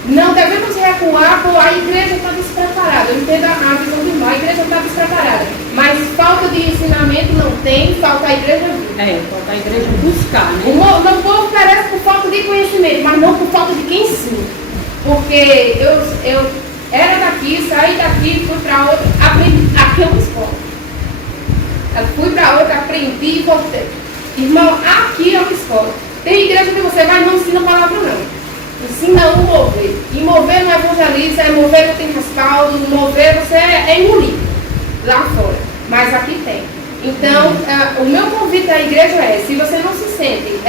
Não devemos recuar, porque a igreja está despreparada. Eu entendo a visão do irmão, a igreja está despreparada. Mas falta de ensinamento não tem, falta a igreja vir. Falta a igreja buscar, né? O povo carece por falta de conhecimento, mas não por falta de quem ensina. Porque eu era daqui, saí daqui, fui para outra, aprendi. Aqui é uma escola. Eu fui para outra, aprendi e voltei. Irmão, aqui é uma escola. Tem igreja que você vai e não ensina a palavra não. Ensina o mover. E mover não evangeliza, mover não tem respaldo, mover você é engolido lá fora. Mas aqui tem. Então, o meu convite à igreja é, se você não se sente,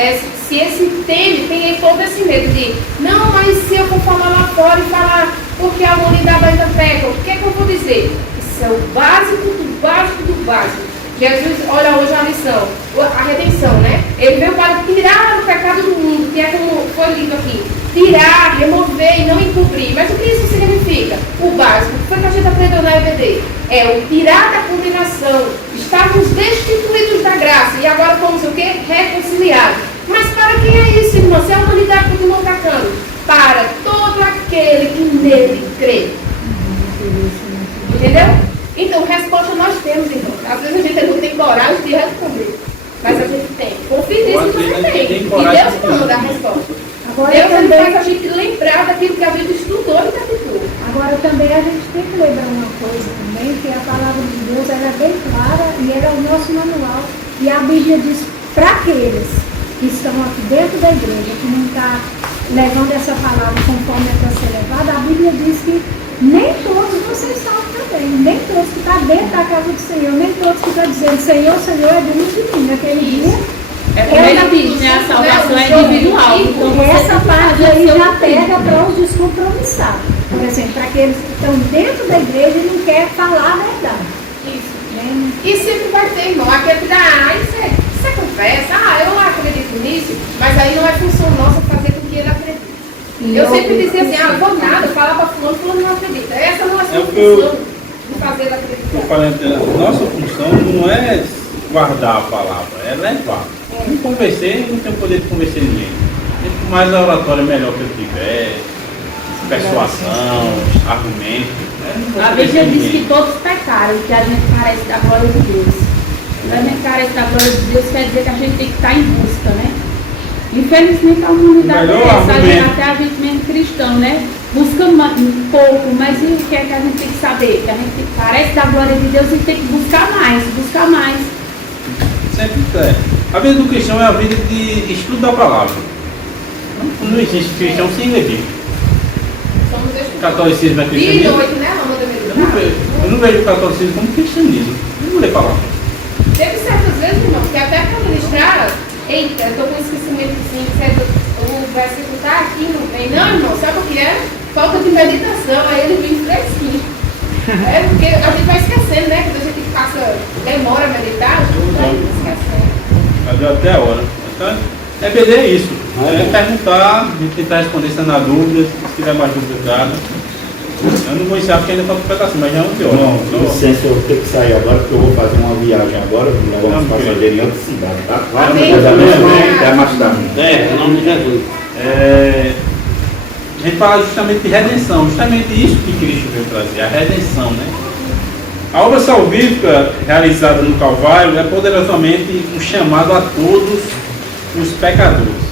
se esse tem todo esse medo de, não, mas se eu for falar lá fora e falar porque a humanidade ainda peca, o que é que eu vou dizer? Isso é o básico do básico do básico. Jesus, olha hoje a lição, a redenção, né? Ele veio para tirar o pecado do mundo, que é como foi lido aqui. Tirar, remover e não encobrir. Mas o que isso significa? O básico, o que foi que a gente aprendeu na EBD? É o tirar da condenação. Estávamos destituídos da graça e agora fomos o quê? Reconciliados. Mas para quem é isso, irmã? Se a humanidade continua atacando? Para todo aquele que nele crê. Entendeu? Então, resposta nós temos, irmão. Às vezes a gente não tem coragem de responder. Mas a gente tem. Confie nisso que você tem. E Deus manda a resposta. Agora Deus ele também- faz a gente lembrar daquilo que a gente estudou e praticou. Agora também a gente tem que lembrar uma coisa também, que a palavra de Deus ela é bem clara e ela é o nosso manual. E a Bíblia diz para aqueles que estão aqui dentro da igreja, que não está levando essa palavra conforme é para ser levada, a Bíblia diz que nem todos vocês salvam também, nem todos que estão dentro da casa do Senhor, nem todos que estão dizendo Senhor, Senhor é digno de mim. Naquele dia, É como ele diz, né? A salvação é individual. Então você essa tem que parte fazer aí o seu já tempo. pega para os descompromissados. Por exemplo, para aqueles que estão dentro da igreja e não querem falar a verdade. Isso. Né? E sempre vai ter, irmão, aquele que dá, isso é conversa, eu não acredito nisso, mas aí não é função nossa fazer com que ele acredite. Eu sempre dizia assim, vou nada, falar para fulano não acredita. Essa não é a sua função de fazer ele Eu acreditar. falei, nossa função não é guardar a palavra, é levar. Não convencer, não tenho poder de convencer ninguém. Quanto mais a oratória melhor que eu tiver, persuasão, argumento. Não vou A convencer Bíblia diz ninguém. que todos pecaram, que a gente carece da glória de Deus. Quando a gente carece da glória de Deus, quer dizer que a gente tem que estar em busca, né? Infelizmente a humanidade Melhor é essa, argumento. até a gente mesmo cristão, né? Busca um pouco, mas e o que é que a gente tem que saber? Que a gente carece da glória de Deus e tem que buscar mais, buscar mais. Sempre é. A vida do cristão é a vida de estudo da palavra. Não existe cristão sem ler Bíblia. Somos estudantes. Catolicismo é Dia e cristianismo. noite, né, Mama da Eu não vejo o catolicismo como cristianismo. Eu não leio palavra. Teve certas vezes, irmão, que até para ministrar, eita, eu estou com esquecimentozinho, o versículo está aqui, não vem. Não, irmão, sabe o que é? Falta de meditação, aí ele vem fresquinho. É porque a gente vai esquecendo, né? Quando a gente demora a meditar, a gente vai esquecendo. Cadê até a hora? Então, é isso. É perguntar, a gente tentar responder se na dúvida, se tiver mais dúvida, traga. Eu não vou ensinar porque ainda falta um pedacinho, mas já não deu. Não, licença, eu vou ter que sair agora porque eu vou fazer uma viagem agora, vou levar uns Não, passageiros em outra cidade, tá? Amém. Deus abençoe, até mais tarde. É, em nome de Jesus. A gente fala justamente de redenção, justamente isso que Cristo veio trazer, a redenção, né? A obra salvífica realizada no Calvário é poderosamente um chamado a todos os pecadores,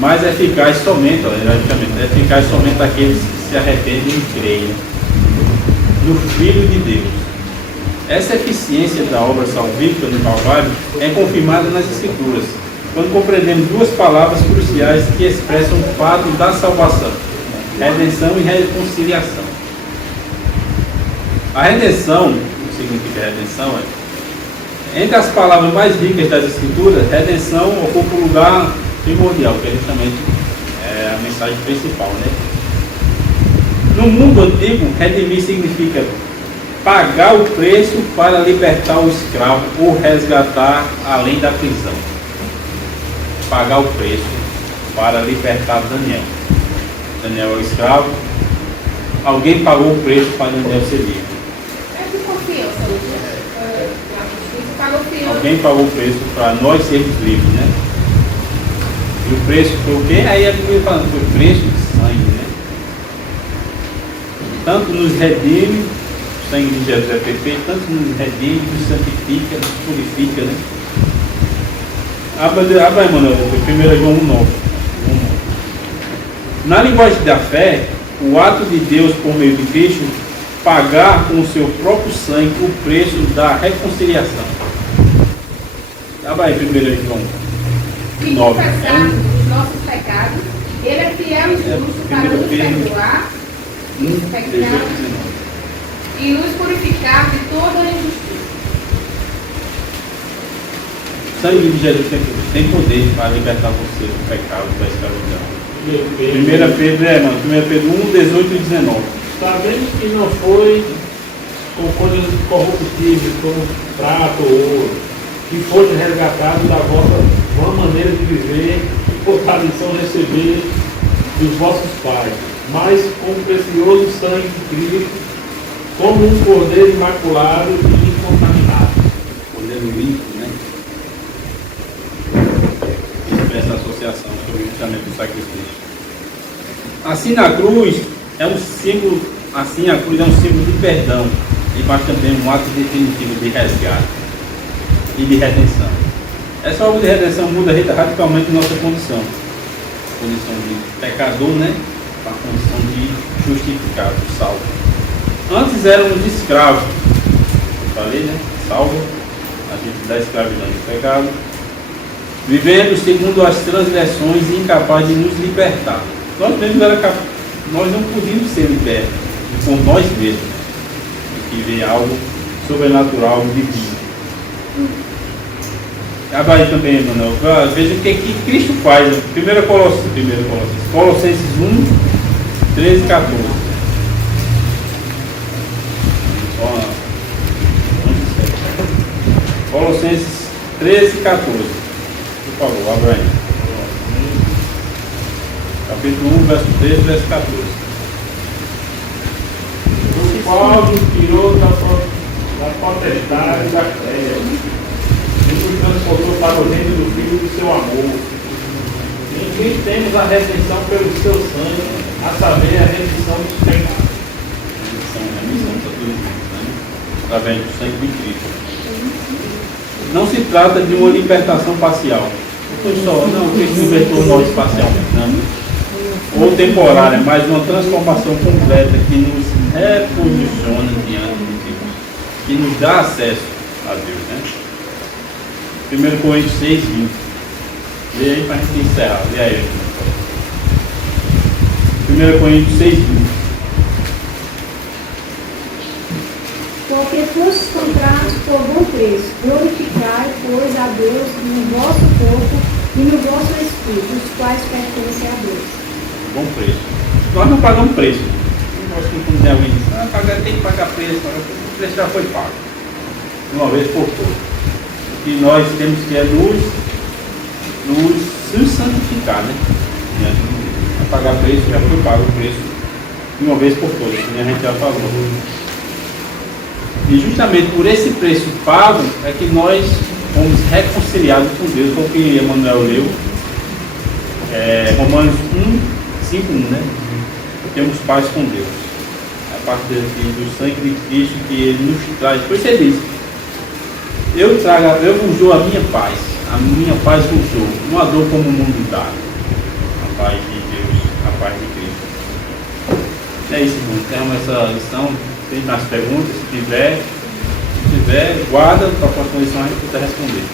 mas é eficaz somente, logicamente, é eficaz somente aqueles que se arrependem e creem no Filho de Deus. Essa eficiência da obra salvífica no Calvário é confirmada nas Escrituras, quando compreendemos duas palavras cruciais que expressam o fato da salvação: redenção e reconciliação. A redenção, o que significa redenção é, entre as palavras mais ricas das Escrituras, redenção ocupa o lugar primordial, que é justamente a mensagem principal, né? No mundo antigo, redimir significa pagar o preço para libertar o escravo ou resgatar além da prisão. Pagar o preço para libertar Daniel. Daniel é o escravo. Alguém pagou o preço para Daniel ser livre. É de confiança, né? Pagou fiança. Alguém pagou o preço para nós sermos livres, né? E o preço foi o quê? Aí a Bíblia fala, foi o preço de sangue, né? Tanto nos redime, o sangue de Jesus é perfeito, tanto nos redime, nos santifica, nos purifica, né? Abra aí, mano, 1 João 1,9. Na linguagem da fé, o ato de Deus por meio de Cristo pagar com o seu próprio sangue o preço da reconciliação. Abra aí 1 João E 9. confessar os nossos pecados, ele é fiel e justo para nos perdoar os pecados e nos purificar de toda a injustiça. O sangue de Jesus tem poder para libertar você do pecado, da escravidão. 1 Pedro 1, 18 e 19. Sabendo que não foi com coisas corruptíveis, como prata ou ouro, que foste resgatado da vossa vã maneira de viver e por tradição receber dos vossos pais, mas com o precioso sangue de Cristo, como um cordeiro imaculado e incontaminado. Cordeiro limpo, né? Essa associação sobre justamente o sacrifício. Assim na cruz é um símbolo, assim a cruz é um símbolo de perdão, mas também um ato definitivo de resgate e de redenção. Essa obra de redenção muda radicalmente nossa condição. condição de pecador, né? Para a condição de justificado, salvo. Antes éramos escravos, eu falei, né? Salvo, a gente da escravidão do pecado, vivendo segundo as transgressões e incapaz de nos libertar. Nós mesmos nós não podíamos ser libertos por nós mesmos, e ver algo sobrenatural, algo divino. Abra aí também, Emanuel. Veja o que Cristo faz. Colossenses 1, 13 e 14. Colossenses 13 e 14. Por favor, abra aí. Capítulo 1, verso 13, verso 14. O qual nos tirou da potestade da trevas e nos transportou para o reino do Filho do seu amor, em quem temos a redenção pelo seu sangue, a saber, a remissão dos pecados. Remissão está tudo junto, né? Através do sangue de Cristo. Não se trata de uma libertação parcial. Não foi só, não, Cristo libertou nós parcialmente, não. Ou temporária, mas uma transformação completa que nos reposiciona diante de Deus, que nos dá acesso a Deus, né? 1 Coríntios 6, 20. Lê aí para a gente encerrar. Lê aí. 1 Coríntios 6, 20. Porque fostes comprados por bom preço, glorificai, pois, a Deus no vosso corpo e no vosso espírito, os quais pertencem a Deus. Bom preço. Nós não pagamos preço. Eu gosto que quando alguém diz, tem que pagar preço, o preço já foi pago. De uma vez por todas. O que nós temos que nos santificar, né? A pagar preço, já foi pago o preço de uma vez por todas, como a gente já falou. E justamente por esse preço pago é que nós fomos reconciliados com Deus, como que Emanuel leu, Romanos 1, 5, 1, né? Temos paz com Deus. A parte do sangue de Cristo que Ele nos traz. Por isso Ele diz, eu vos dou a minha paz vos dou, não a dou como o mundo dá. A paz de Deus, a paz de Cristo. É isso, irmão. Temos essa lição. Tem mais perguntas, se tiver, guarda para a próxima lição a gente poder responder.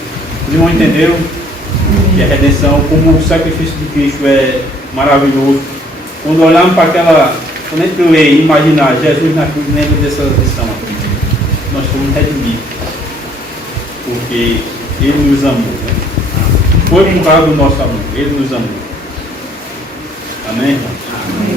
Os irmãos entenderam que a redenção, como o sacrifício de Cristo é maravilhoso. Quando olhamos para quando a gente lê e imaginar Jesus na cruz, lembra dessa lição aqui. Nós fomos redimidos, porque Ele nos amou. Né? Foi por causa do nosso amor, Ele nos amou. Amém, irmão? Amém.